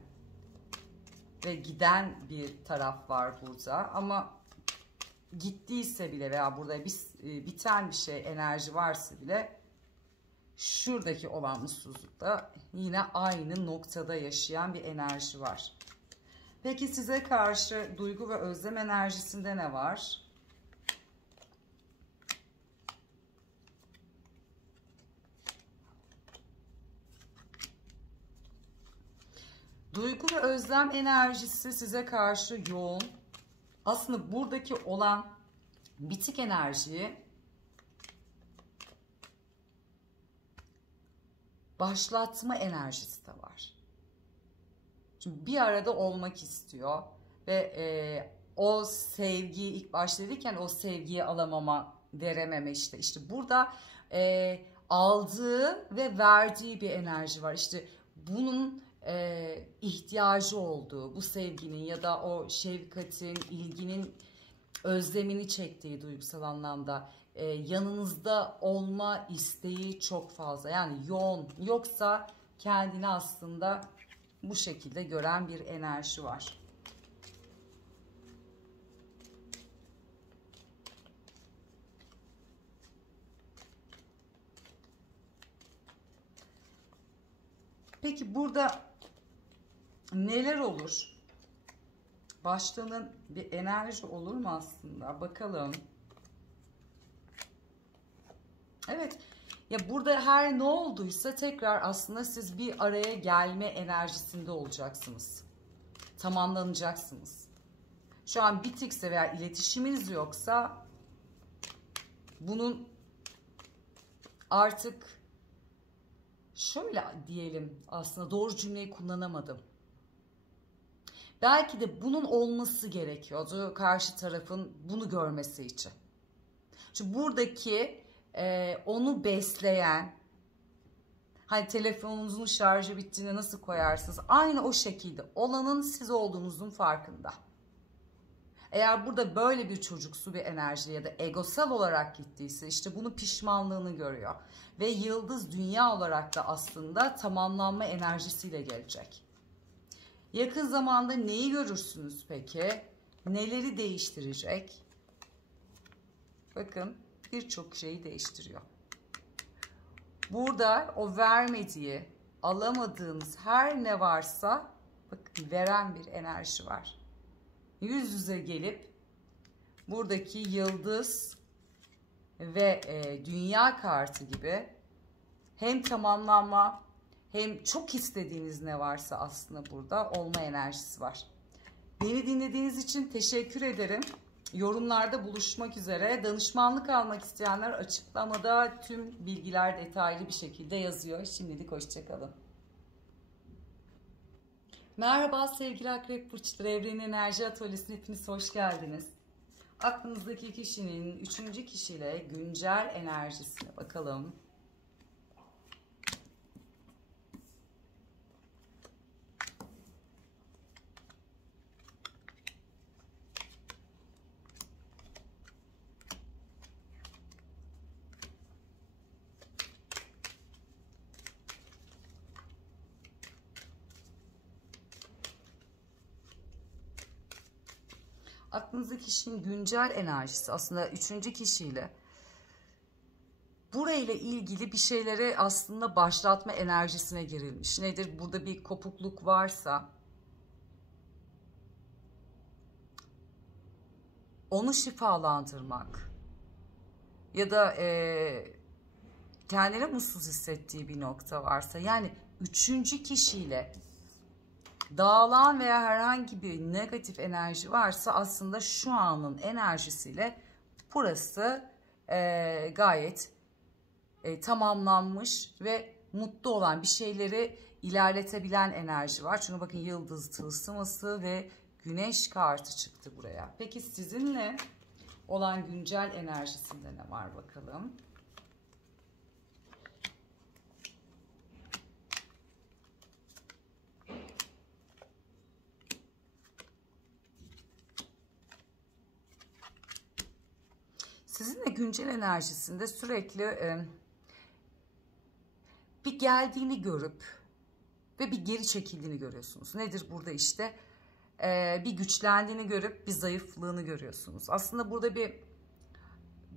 ve giden bir taraf var burada, ama gittiyse bile veya burada biten bir şey, enerji varsa bile şuradaki olan mutsuzlukta yine aynı noktada yaşayan bir enerji var. Peki size karşı duygu ve özlem enerjisinde ne var? Duygu ve özlem enerjisi size karşı yoğun. Aslında buradaki olan bitik enerjiyi başlatma enerjisi de var. Çünkü bir arada olmak istiyor ve o sevgiyi ilk başta dediyken o sevgiyi alamama, verememe işte burada aldığı ve verdiği bir enerji var. İşte bunun ihtiyacı olduğu, bu sevginin ya da o şefkatin, ilginin özlemini çektiği duygusal anlamda yanınızda olma isteği çok fazla, yani yoğun, yoksa kendini aslında bu şekilde gören bir enerji var. Peki burada neler olur? Başlığının bir enerji olur mu aslında? Bakalım. Evet. Ya burada her ne olduysa tekrar aslında siz bir araya gelme enerjisinde olacaksınız. Tamamlanacaksınız. Şu an bitikse veya iletişiminiz yoksa bunun artık şöyle diyelim, aslında doğru cümleyi kullanamadım. Belki de bunun olması gerekiyordu karşı tarafın bunu görmesi için. Çünkü buradaki onu besleyen, hani telefonunuzun şarjı bittiğinde nasıl koyarsınız? Aynı o şekilde olanın siz olduğunuzun farkında. Eğer burada böyle bir çocuksu bir enerji ya da egosal olarak gittiyse işte bunun pişmanlığını görüyor. Ve yıldız dünya olarak da aslında tamamlanma enerjisiyle gelecek. Yakın zamanda neyi görürsünüz peki? Neleri değiştirecek? Bakın birçok şeyi değiştiriyor. Burada o vermediği, alamadığınız her ne varsa bakın veren bir enerji var. Yüz yüze gelip buradaki yıldız ve dünya kartı gibi hem tamamlanma hem çok istediğiniz ne varsa aslında burada olma enerjisi var. Beni dinlediğiniz için teşekkür ederim. Yorumlarda buluşmak üzere. Danışmanlık almak isteyenler açıklamada tüm bilgiler detaylı bir şekilde yazıyor. Şimdilik hoşçakalın. Merhaba sevgili Akrep Burçları, Evrenin Enerji Atölyesi'ne hepiniz hoş geldiniz. Aklınızdaki kişinin 3. kişiyle güncel enerjisine bakalım. Aklınızdaki kişinin güncel enerjisi aslında 3. kişiyle burayla ilgili bir şeyleri aslında başlatma enerjisine girilmiş. Nedir? Burada bir kopukluk varsa onu şifalandırmak ya da kendini mutsuz hissettiği bir nokta varsa, yani 3. kişiyle dağılan veya herhangi bir negatif enerji varsa aslında şu anın enerjisiyle burası gayet tamamlanmış ve mutlu olan bir şeyleri ilerletebilen enerji var. Çünkü bakın yıldız tılsıması ve güneş kartı çıktı buraya. Peki sizinle olan güncel enerjisinde ne var bakalım? Sizinle güncel enerjisinde sürekli bir geldiğini görüp ve bir geri çekildiğini görüyorsunuz. Nedir burada işte? Bir güçlendiğini görüp bir zayıflığını görüyorsunuz. Aslında burada bir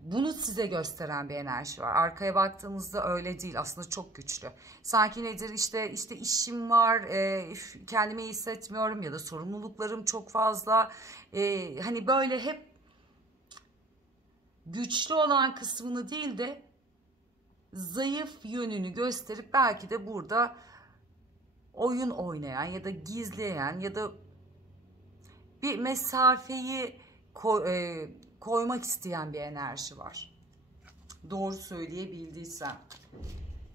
bunu size gösteren bir enerji var. Arkaya baktığınızda öyle değil. Aslında çok güçlü. Sanki nedir işte işim var, kendimi iyi hissetmiyorum ya da sorumluluklarım çok fazla. Hani böyle hep güçlü olan kısmını değil de zayıf yönünü gösterip belki de burada oyun oynayan ya da gizleyen ya da bir mesafeyi koymak isteyen bir enerji var. Doğru söyleyebildiysem.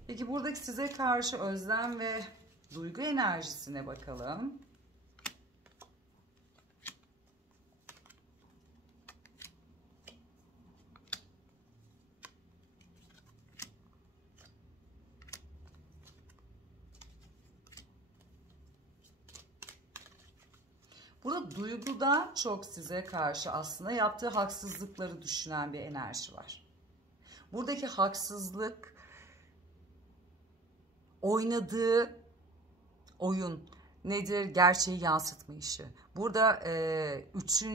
Peki buradaki size karşı özlem ve duygu enerjisine bakalım. Burada duygudan çok size karşı aslında yaptığı haksızlıkları düşünen bir enerji var. Buradaki haksızlık, oynadığı oyun nedir? Gerçeği yansıtma işi. Burada 3.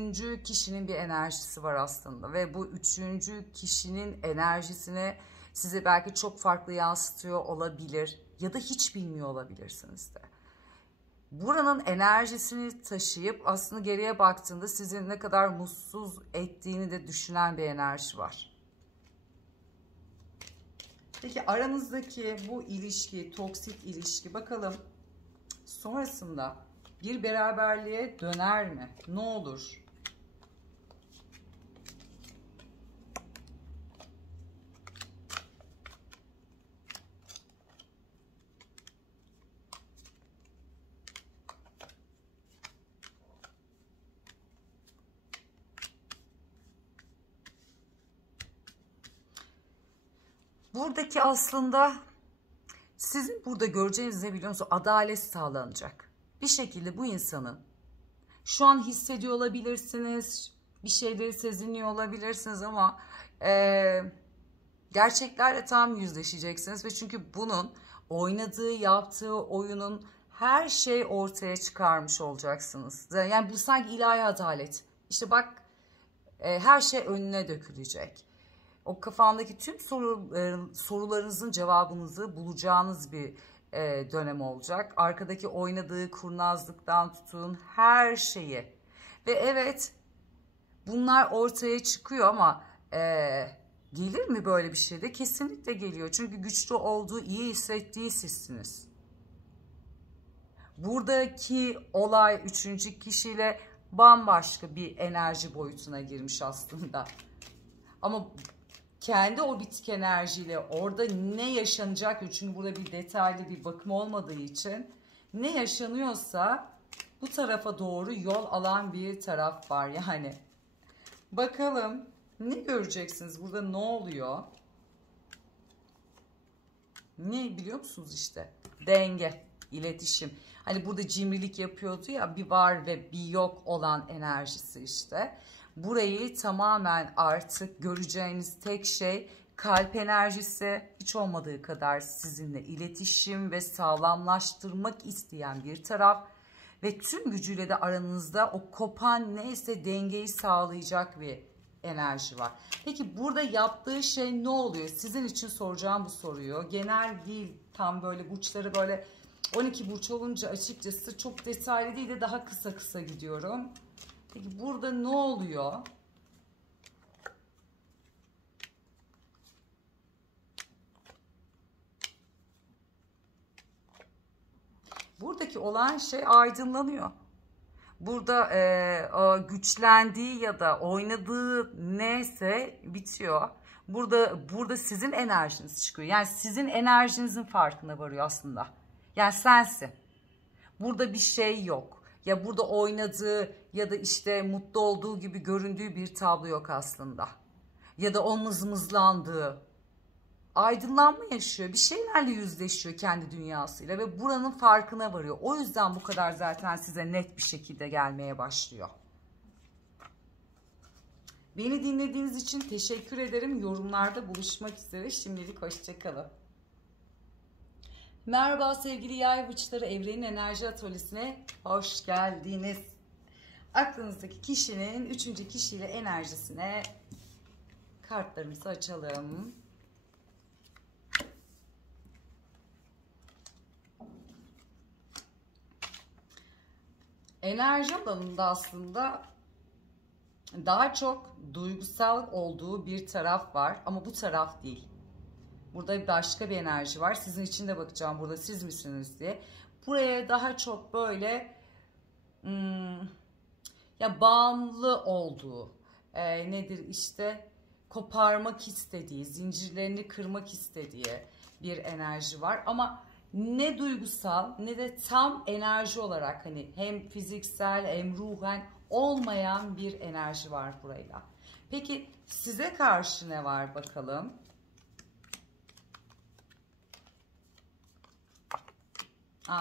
kişinin bir enerjisi var aslında ve bu 3. kişinin enerjisini size belki çok farklı yansıtıyor olabilir ya da hiç bilmiyor olabilirsiniz de. Buranın enerjisini taşıyıp aslında geriye baktığında sizi ne kadar mutsuz ettiğini de düşünen bir enerji var. Peki aranızdaki bu ilişki, toksik ilişki, bakalım sonrasında bir beraberliğe döner mi? Ne olur? Buradaki aslında sizin burada göreceğiniz ne biliyor musunuz? Adalet sağlanacak. Bir şekilde bu insanın şu an hissediyor olabilirsiniz, bir şeyleri seziniyor olabilirsiniz ama gerçeklerle tam yüzleşeceksiniz ve çünkü bunun oynadığı, yaptığı oyunun her şey ortaya çıkarmış olacaksınız. Yani bu sanki ilahi adalet. İşte bak, her şey önüne dökülecek. O kafandaki tüm sorularınızın cevabınızı bulacağınız bir dönem olacak. Arkadaki oynadığı kurnazlıktan tutun her şeyi. Ve evet, bunlar ortaya çıkıyor ama gelir mi böyle bir şey de? Kesinlikle geliyor. Çünkü güçlü olduğu, iyi hissettiği sizsiniz. Buradaki olay üçüncü kişiyle bambaşka bir enerji boyutuna girmiş aslında. Ama kendi o bitik enerjiyle orada ne yaşanacak? Çünkü burada bir detaylı bir bakım olmadığı için ne yaşanıyorsa bu tarafa doğru yol alan bir taraf var yani. Bakalım ne göreceksiniz? Burada ne oluyor? Ne biliyor musunuz işte? Denge, iletişim. Hani burada cimrilik yapıyordu ya, bir var ve bir yok olan enerjisi işte. Burayı tamamen artık göreceğiniz tek şey kalp enerjisi, hiç olmadığı kadar sizinle iletişim ve sağlamlaştırmak isteyen bir taraf ve tüm gücüyle de aranızda o kopan neyse dengeyi sağlayacak bir enerji var. Peki burada yaptığı şey ne oluyor? Sizin için soracağım bu soruyu. Genel değil, tam böyle burçları böyle 12 burç olunca açıkçası çok detaylı değil de daha kısa kısa gidiyorum. Peki burada ne oluyor? Buradaki olan şey aydınlanıyor. Burada güçlendiği ya da oynadığı neyse bitiyor. Burada sizin enerjiniz çıkıyor. Yani sizin enerjinizin farkına varıyor aslında. Yani sensin. Burada bir şey yok. Ya burada oynadığı ya da işte mutlu olduğu gibi göründüğü bir tablo yok aslında. Ya da o mızmızlandığı. Aydınlanma yaşıyor. Bir şeylerle yüzleşiyor kendi dünyasıyla ve buranın farkına varıyor. O yüzden bu kadar zaten size net bir şekilde gelmeye başlıyor. Beni dinlediğiniz için teşekkür ederim. Yorumlarda buluşmak üzere. Şimdilik hoşça kalın. Merhaba sevgili yay burçları, Evrenin Enerji Atölyesi'ne hoş geldiniz. Aklınızdaki kişinin üçüncü kişiyle enerjisine kartlarımızı açalım. Enerji alanında aslında daha çok duygusal olduğu bir taraf var ama bu taraf değil. Burada başka bir enerji var. Sizin için de bakacağım burada siz misiniz diye. Buraya daha çok böyle ya bağımlı olduğu, nedir işte, koparmak istediği, zincirlerini kırmak istediği bir enerji var. Ama ne duygusal ne de tam enerji olarak hani hem fiziksel hem ruhen olmayan bir enerji var burayla. Peki size karşı ne var bakalım?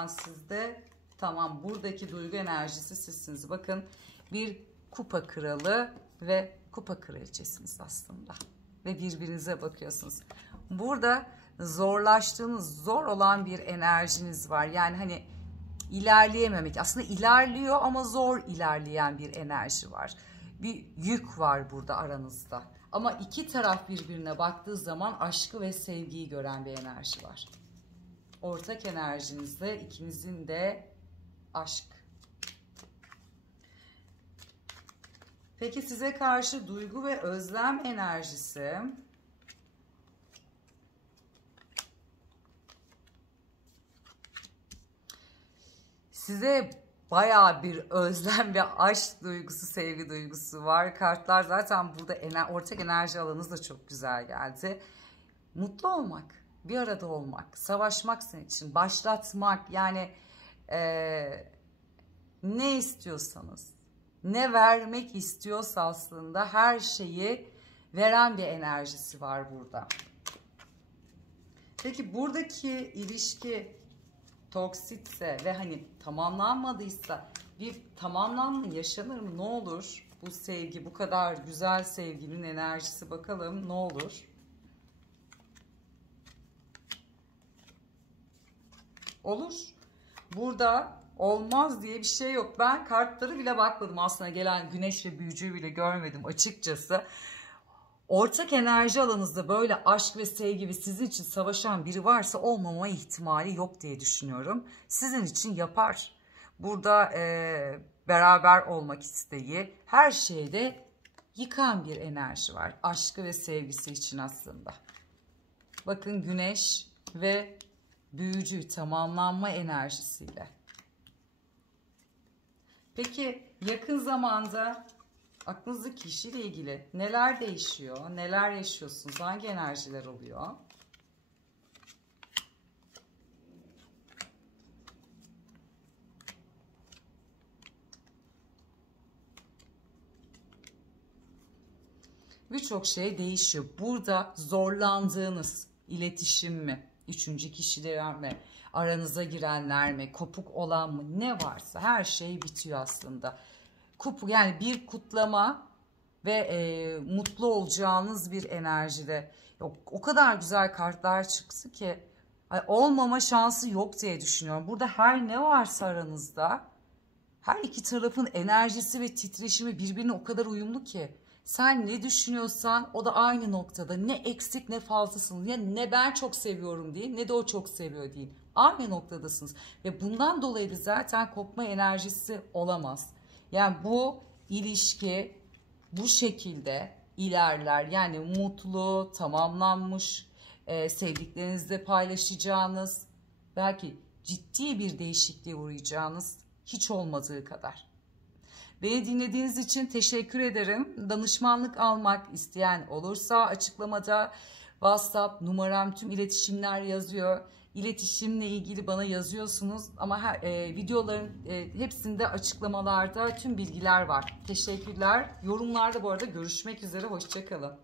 Sizde tamam, buradaki duygu enerjisi sizsiniz. Bakın, bir kupa kralı ve kupa kraliçesiniz aslında. Ve birbirinize bakıyorsunuz. Burada zorlaştığınız, zor olan bir enerjiniz var. Yani hani ilerleyememek. Aslında ilerliyor ama zor ilerleyen bir enerji var. Bir yük var burada aranızda. Ama iki taraf birbirine baktığı zaman aşkı ve sevgiyi gören bir enerji var. Ortak enerjinizde ikinizin de aşk. Peki size karşı duygu ve özlem enerjisi. size bayağı bir özlem ve aşk duygusu, sevgi duygusu var. Kartlar zaten burada ortak enerji alanınız da çok güzel geldi. Mutlu olmak, bir arada olmak, savaşmak senin için, başlatmak, yani ne istiyorsanız, ne vermek istiyorsa aslında her şeyi veren bir enerjisi var burada. Peki buradaki ilişki toksitse ve hani tamamlanmadıysa bir tamamlanma yaşanır mı? Ne olur? Bu sevgi, bu kadar güzel sevginin enerjisi, bakalım ne olur? Olur. Burada olmaz diye bir şey yok. Ben kartları bile bakmadım aslında, gelen güneş ve büyücüyü bile görmedim açıkçası. Ortak enerji alanınızda böyle aşk ve sevgi ve sizin için savaşan biri varsa olmama ihtimali yok diye düşünüyorum. Sizin için yapar. Burada beraber olmak isteği, her şeyde yıkan bir enerji var. Aşkı ve sevgisi için aslında. Bakın, güneş ve büyücü, tamamlanma enerjisiyle. Peki yakın zamanda aklınızdaki kişiyle ilgili neler değişiyor? Neler yaşıyorsunuz? Hangi enerjiler oluyor? Birçok şey değişiyor. Burada zorlandığınız iletişim mi? Üçüncü kişiler mi? Aranıza girenler mi? Kopuk olan mı? Ne varsa her şey bitiyor aslında. Yani bir kutlama ve mutlu olacağınız bir enerjide. O kadar güzel kartlar çıktı ki olmama şansı yok diye düşünüyorum. Burada her ne varsa aranızda, her iki tarafın enerjisi ve titreşimi birbirine o kadar uyumlu ki. Sen ne düşünüyorsan o da aynı noktada. Ne eksik ne fazlasın. Ya ne ben çok seviyorum diyeyim, ne de o çok seviyor diyeyim. Aynı noktadasınız. Ve bundan dolayı da zaten kopma enerjisi olamaz. Yani bu ilişki bu şekilde ilerler. Yani mutlu, tamamlanmış, sevdiklerinizle paylaşacağınız, belki ciddi bir değişikliğe uğrayacağınız hiç olmadığı kadar. Beni dinlediğiniz için teşekkür ederim. Danışmanlık almak isteyen olursa açıklamada WhatsApp numaram, tüm iletişimler yazıyor. İletişimle ilgili bana yazıyorsunuz ama videoların hepsinde açıklamalarda tüm bilgiler var. Teşekkürler. Yorumlarda bu arada görüşmek üzere. Hoşça kalın.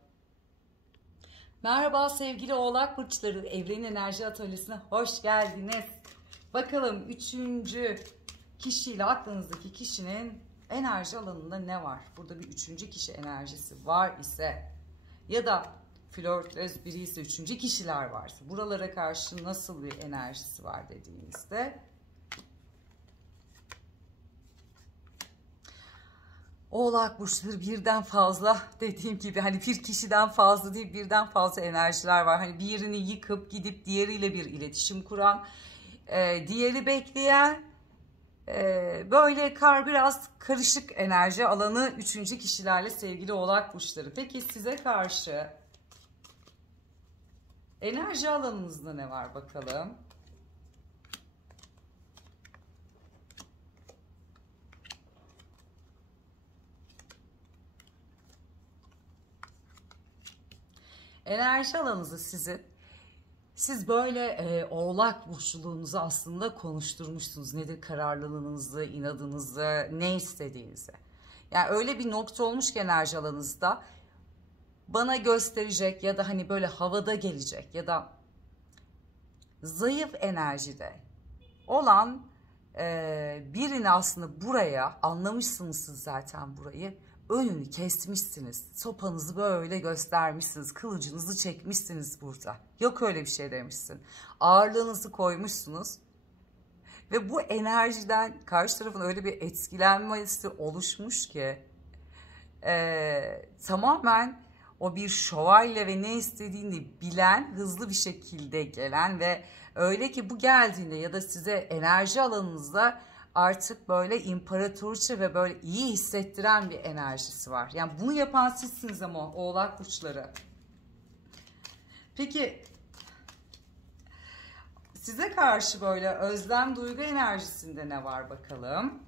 Merhaba sevgili Oğlak burçları, Evrenin Enerji Atölyesi'ne hoş geldiniz. Bakalım üçüncü kişiyle, aklınızdaki kişinin enerji alanında ne var? Burada bir üçüncü kişi enerjisi var ise ya da flörtöz biri ise, üçüncü kişiler varsa buralara karşı nasıl bir enerjisi var dediğimizde, Oğlak burçları birden fazla, dediğim gibi hani bir kişiden fazla değil, birden fazla enerjiler var. Hani birini yıkıp gidip diğeriyle bir iletişim kuran, diğeri bekleyen, böyle biraz karışık enerji alanı üçüncü kişilerle sevgili Oğlak burçları. Peki size karşı enerji alanınızda ne var bakalım? Enerji alanınızı siz böyle Oğlak burçluluğunuzu aslında konuşturmuşsunuz. Nedir kararlılığınızı, inadınızı, ne istediğinizi. Yani öyle bir nokta olmuş ki enerji alanınızda bana gösterecek ya da hani böyle havada gelecek ya da zayıf enerjide olan birini aslında buraya, anlamışsınız siz zaten burayı, önünü kesmişsiniz. Sopanızı böyle göstermişsiniz. Kılıcınızı çekmişsiniz burada. Yok öyle bir şey demişsin. Ağırlığınızı koymuşsunuz. Ve bu enerjiden karşı tarafın öyle bir etkilenmesi oluşmuş ki tamamen o bir şövalye ve ne istediğini bilen, hızlı bir şekilde gelen ve öyle ki bu geldiğinde ya da size enerji alanınızda artık böyle imparatoriçe ve böyle iyi hissettiren bir enerjisi var. Yani bunu yapan sizsiniz ama Oğlak burçları. Peki Size karşı böyle özlem duygu enerjisinde ne var bakalım?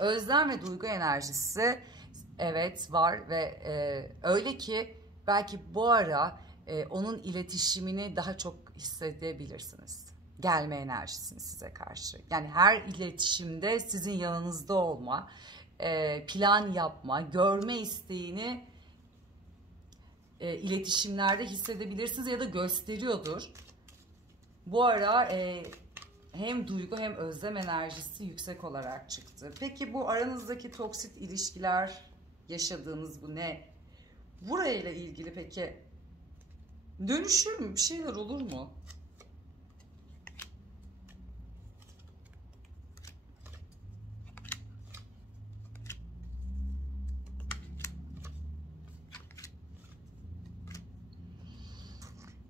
Özlem ve duygu enerjisi evet var ve öyle ki belki bu ara onun iletişimini daha çok hissedebilirsiniz. Gelme enerjisini size karşı. Yani her iletişimde sizin yanınızda olma, plan yapma, görme isteğini iletişimlerde hissedebilirsiniz ya da gösteriyordur. Bu ara hem duygu hem özlem enerjisi yüksek olarak çıktı. Peki bu aranızdaki toksit ilişkiler, yaşadığınız bu ne? Burayla ilgili peki dönüşür mü? Bir şeyler olur mu?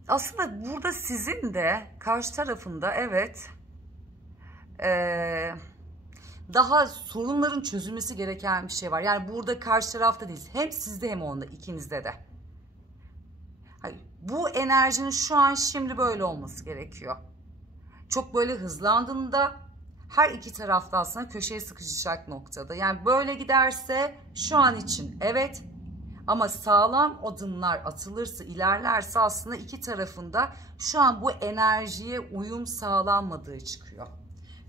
Aslında burada sizin de karşı tarafında evet daha sorunların çözülmesi gereken bir şey var. Yani burada karşı tarafta değil. Hem sizde hem onda, ikinizde de. Bu enerjinin şu an şimdi böyle olması gerekiyor. Çok böyle hızlandığında her iki tarafta aslında köşeye sıkışacak noktada. Yani böyle giderse şu an için evet, ama sağlam adımlar atılırsa, ilerlerse aslında iki tarafında şu an bu enerjiye uyum sağlanmadığı çıkıyor.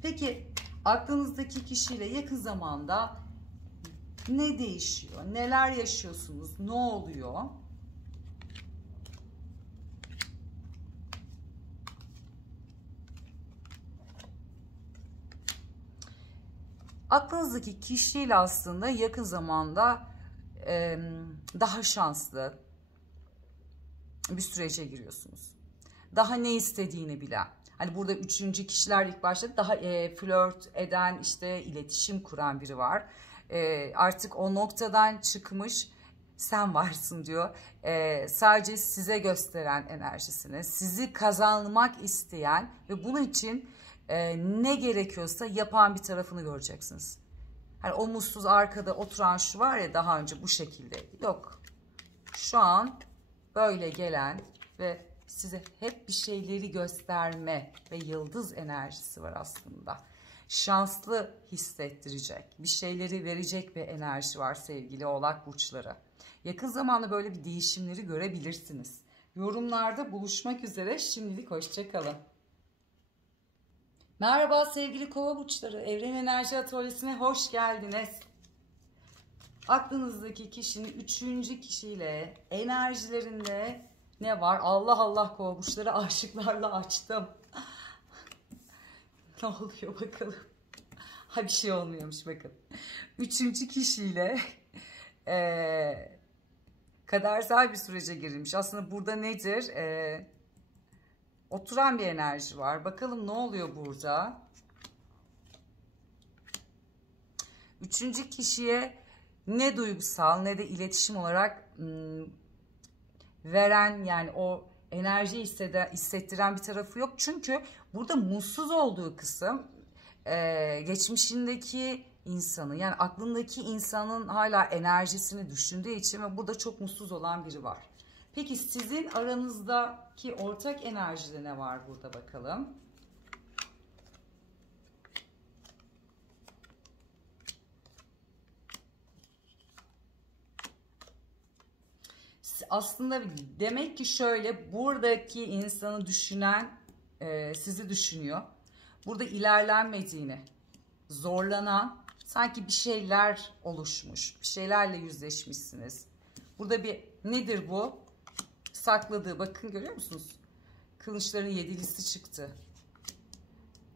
Peki aklınızdaki kişiyle yakın zamanda ne değişiyor? Neler yaşıyorsunuz? Ne oluyor? Aklınızdaki kişiyle aslında yakın zamanda daha şanslı bir sürece giriyorsunuz. Daha ne istediğini bilen. Hani burada üçüncü kişiler ilk başta daha flört eden, işte iletişim kuran biri var. Artık o noktadan çıkmış, sen varsın diyor. Sadece size gösteren enerjisini, sizi kazanmak isteyen ve bunun için ne gerekiyorsa yapan bir tarafını göreceksiniz. Hani o mutsuz arkada oturan şu var ya, daha önce bu şekildeydi. Yok. Şu an böyle gelen ve size hep bir şeyleri gösterme ve yıldız enerjisi var aslında. Şanslı hissettirecek, bir şeyleri verecek bir enerji var sevgili Oğlak burçları. Yakın zamanda böyle bir değişimleri görebilirsiniz. Yorumlarda buluşmak üzere. Şimdilik hoşça kalın. Merhaba sevgili Kova burçları. Evren Enerji Atölyesi'ne hoş geldiniz. Aklınızdaki kişinin üçüncü kişiyle enerjilerinde ne var? Allah Allah, Kova burçları, aşıklarla açtım. Ne oluyor bakalım? Ha, bir şey olmuyormuş bakın. Üçüncü kişiyle kadersel bir sürece girilmiş. Aslında burada nedir? Oturan bir enerji var. Bakalım ne oluyor burada? Üçüncü kişiye ne duygusal ne de iletişim olarak veren, yani o enerjiyi hissettiren bir tarafı yok. Çünkü burada mutsuz olduğu kısım geçmişindeki insanı, yani aklındaki insanın hala enerjisini düşündüğü için ve burada çok mutsuz olan biri var. Peki sizin aranızdaki ortak enerjide ne var burada bakalım? Aslında demek ki şöyle, buradaki insanı düşünen sizi düşünüyor. Burada ilerlenmediğini, zorlanan, sanki bir şeyler oluşmuş, bir şeylerle yüzleşmişsiniz. Burada bir nedir bu? Sakladığı, bakın görüyor musunuz? Kılıçların yedilisi çıktı.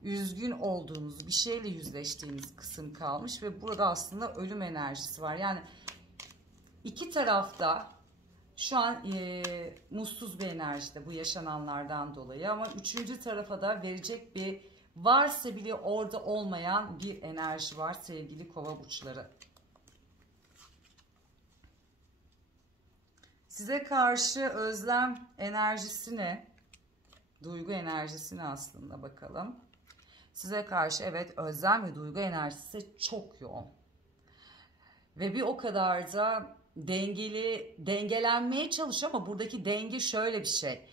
Üzgün olduğunuz, bir şeyle yüzleştiğiniz kısım kalmış ve burada aslında ölüm enerjisi var. Yani iki tarafta şu an mutsuz bir enerjide bu yaşananlardan dolayı, ama üçüncü tarafa da verecek bir, varsa bile orada olmayan bir enerji var sevgili Kova burçları. Size karşı özlem enerjisi ne? Duygu enerjisi ne aslında bakalım. Size karşı evet, özlem ve duygu enerjisi çok yoğun. Ve bir o kadar da dengelenmeye çalışıyor ama buradaki denge şöyle bir şey.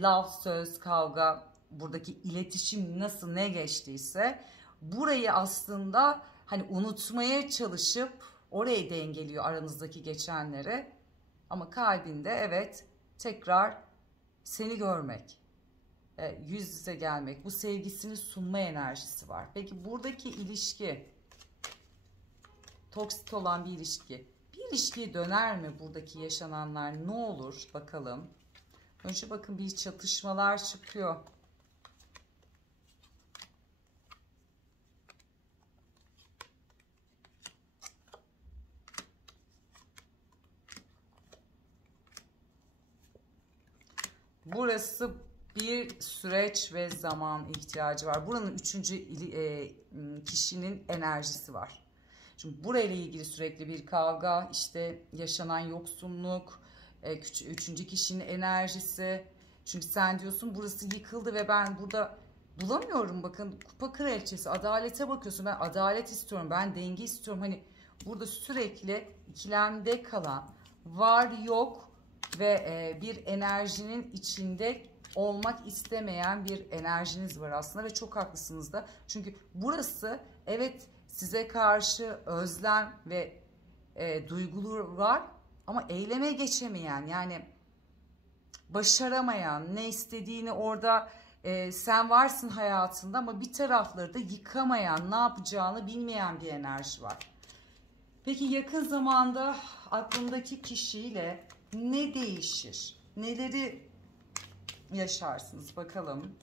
Laf, söz, kavga, buradaki iletişim nasıl ne geçtiyse burayı aslında hani unutmaya çalışıp orayı dengeliyor aranızdaki geçenleri. Ama kalbinde evet tekrar seni görmek, yüz yüze gelmek, bu sevgisini sunma enerjisi var. Peki buradaki ilişki toksit olan bir ilişki. Bir ilişkiye döner mi buradaki yaşananlar? Ne olur bakalım. Önce bakın bir çatışmalar çıkıyor. Burası bir süreç ve zaman ihtiyacı var. Buranın üçüncü kişinin enerjisi var. Şimdi burayla ilgili sürekli bir kavga, işte yaşanan yoksunluk, üçüncü kişinin enerjisi. Çünkü sen diyorsun burası yıkıldı ve ben burada bulamıyorum. Bakın kupa kraliçesi, adalete bakıyorsun. Ben adalet istiyorum, ben denge istiyorum. Hani burada sürekli ikilemde kalan, var yok ve bir enerjinin içinde olmak istemeyen bir enerjiniz var aslında ve çok haklısınız da. Çünkü burası evet size karşı özlem ve duygular var ama eyleme geçemeyen, yani başaramayan, ne istediğini orada sen varsın hayatında ama bir tarafları da yıkamayan, ne yapacağını bilmeyen bir enerji var. Peki yakın zamanda aklındaki kişiyle ne değişir? Neleri yaşarsınız bakalım.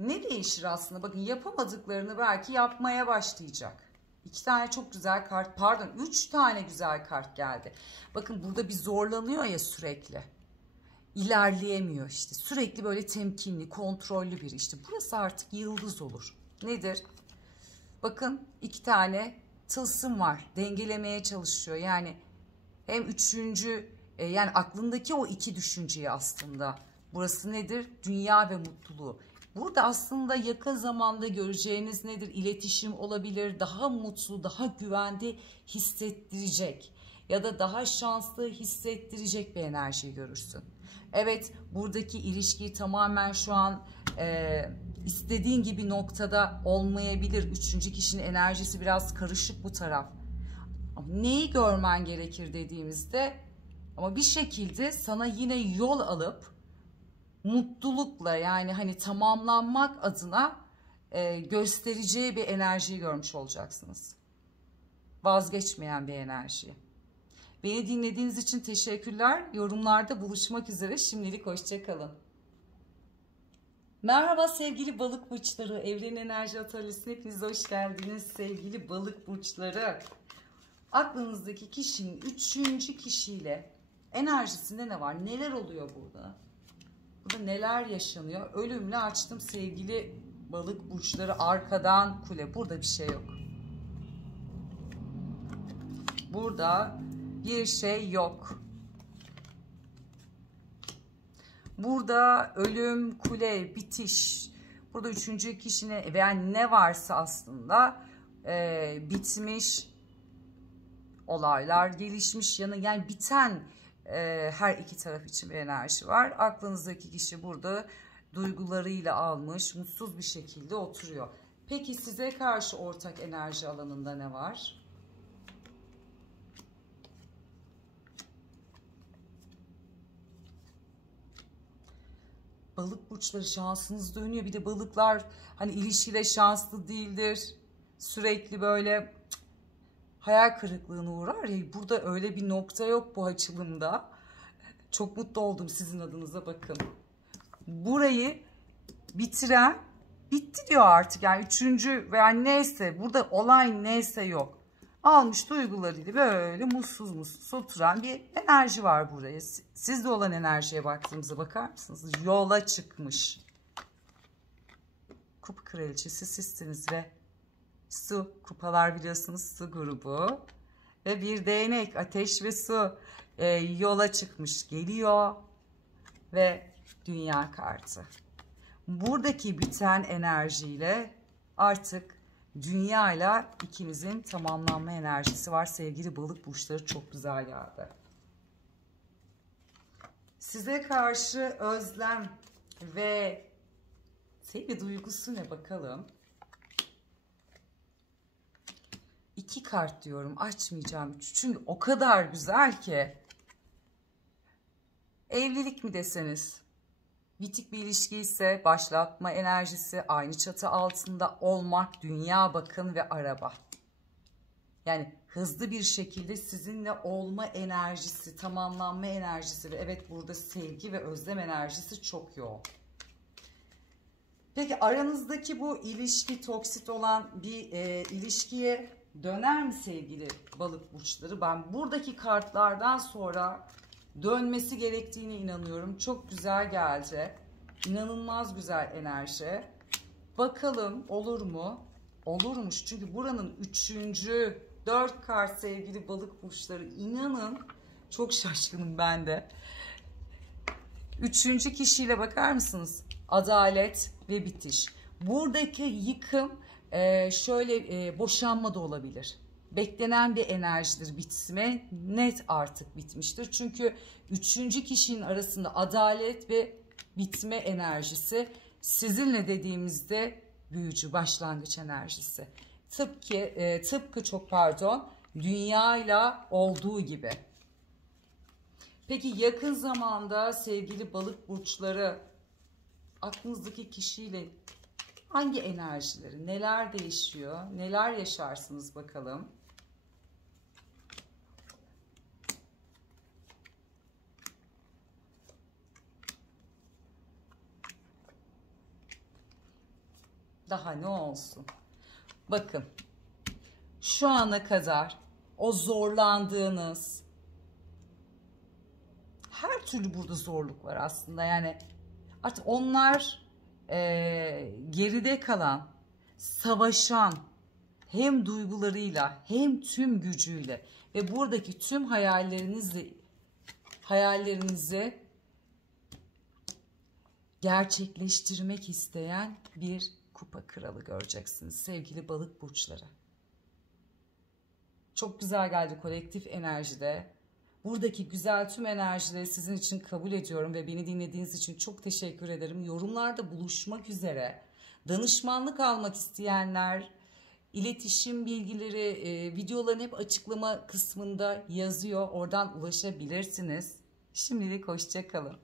Ne değişir aslında? Bakın yapamadıklarını belki yapmaya başlayacak. 2 tane çok güzel kart, pardon 3 tane güzel kart geldi. Bakın burada bir zorlanıyor ya sürekli. İlerleyemiyor işte. Sürekli böyle temkinli, kontrollü bir işte. Burası artık yıldız olur. Nedir? Bakın 2 tane tılsım var. Dengelemeye çalışıyor. Yani hem üçüncü yani aklındaki o iki düşünceyi aslında. Burası nedir? Dünya ve mutluluğu. Burada aslında yakın zamanda göreceğiniz nedir? İletişim olabilir. Daha mutlu, daha güvende hissettirecek ya da daha şanslı hissettirecek bir enerjiyi görürsün. Evet, buradaki ilişkiyi tamamen şu an istediğin gibi noktada olmayabilir. Üçüncü kişinin enerjisi biraz karışık bu taraf. Neyi görmen gerekir dediğimizde ama bir şekilde sana yine yol alıp mutlulukla, yani hani tamamlanmak adına göstereceği bir enerjiyi görmüş olacaksınız. Vazgeçmeyen bir enerji. Beni dinlediğiniz için teşekkürler. Yorumlarda buluşmak üzere. Şimdilik hoşça kalın. Merhaba sevgili balık burçları. Evren Enerji Atölyesi'ne hepiniz hoş geldiniz sevgili balık burçları. Aklınızdaki kişinin üçüncü kişiyle enerjisinde ne var? Neler oluyor burada? Burada neler yaşanıyor? Ölümle açtım sevgili balık burçları, arkadan kule. Burada bir şey yok. Burada bir şey yok. Burada ölüm, kule, bitiş. Burada üçüncü kişinin veya ne varsa aslında bitmiş olaylar, gelişmiş yanı, yani biten her iki taraf için bir enerji var. Aklınızdaki kişi burada duygularıyla almış, mutsuz bir şekilde oturuyor. Peki size karşı ortak enerji alanında ne var? Balık burçları, şansınız dönüyor. Bir de balıklar hani ilişkide şanslı değildir. Sürekli böyle hayal kırıklığına uğrar ya. Burada öyle bir nokta yok bu açılımda. Çok mutlu oldum sizin adınıza, bakın. Burayı bitiren bitti diyor artık. Yani üçüncü veya neyse, burada olay neyse yok. Almış duygularıyla böyle mutsuz mutsuz oturan bir enerji var buraya. Sizde olan enerjiye baktığımıza bakar mısınız? Yola çıkmış. Kupa kraliçesi sizsiniz ve su, kupalar biliyorsunuz su grubu. Ve bir değnek, ateş ve su yola çıkmış, geliyor. ve dünya kartı. Buradaki biten enerjiyle artık dünyayla ikimizin tamamlanma enerjisi var. Sevgili balık burçları, çok güzel geldi. Size karşı özlem ve sevgi duygusu ne bakalım? 2 kart diyorum, açmayacağım. Çünkü o kadar güzel ki. Evlilik mi deseniz, bitik bir ilişki ise başlatma enerjisi, aynı çatı altında olmak, dünya bakın ve araba. Yani hızlı bir şekilde sizinle olma enerjisi, tamamlanma enerjisi ve evet burada sevgi ve özlem enerjisi çok yoğun. Peki aranızdaki bu ilişki toksit olan bir ilişkiye döner mi sevgili balık burçları? Ben buradaki kartlardan sonra dönmesi gerektiğine inanıyorum. Çok güzel geldi. İnanılmaz güzel enerji. Bakalım olur mu? Olurmuş. Çünkü buranın 4 kart sevgili balık burçları. İnanın çok şaşkınım ben de. 3. kişiyle bakar mısınız? Adalet ve bitiş. Buradaki yıkım boşanma da olabilir. Beklenen bir enerjidir, bitme net artık bitmiştir. Çünkü 3. kişinin arasında adalet ve bitme enerjisi, sizinle dediğimizde büyücü, başlangıç enerjisi. Tıpkı dünyayla olduğu gibi. Peki yakın zamanda sevgili balık burçları, aklınızdaki kişiyle hangi enerjileri, neler değişiyor, neler yaşarsınız bakalım. Daha ne olsun? Bakın, şu ana kadar o zorlandığınız, her türlü burada zorluk var aslında. Yani artık onlar geride kalan, savaşan, hem duygularıyla hem tüm gücüyle ve buradaki tüm hayallerinizi gerçekleştirmek isteyen bir kupa kralı göreceksiniz sevgili balık burçları. Çok güzel geldi kolektif enerjide. Buradaki güzel tüm enerjileri sizin için kabul ediyorum ve beni dinlediğiniz için çok teşekkür ederim. Yorumlarda buluşmak üzere. Danışmanlık almak isteyenler, iletişim bilgileri, videoların hep açıklama kısmında yazıyor. Oradan ulaşabilirsiniz. Şimdilik hoşça kalın.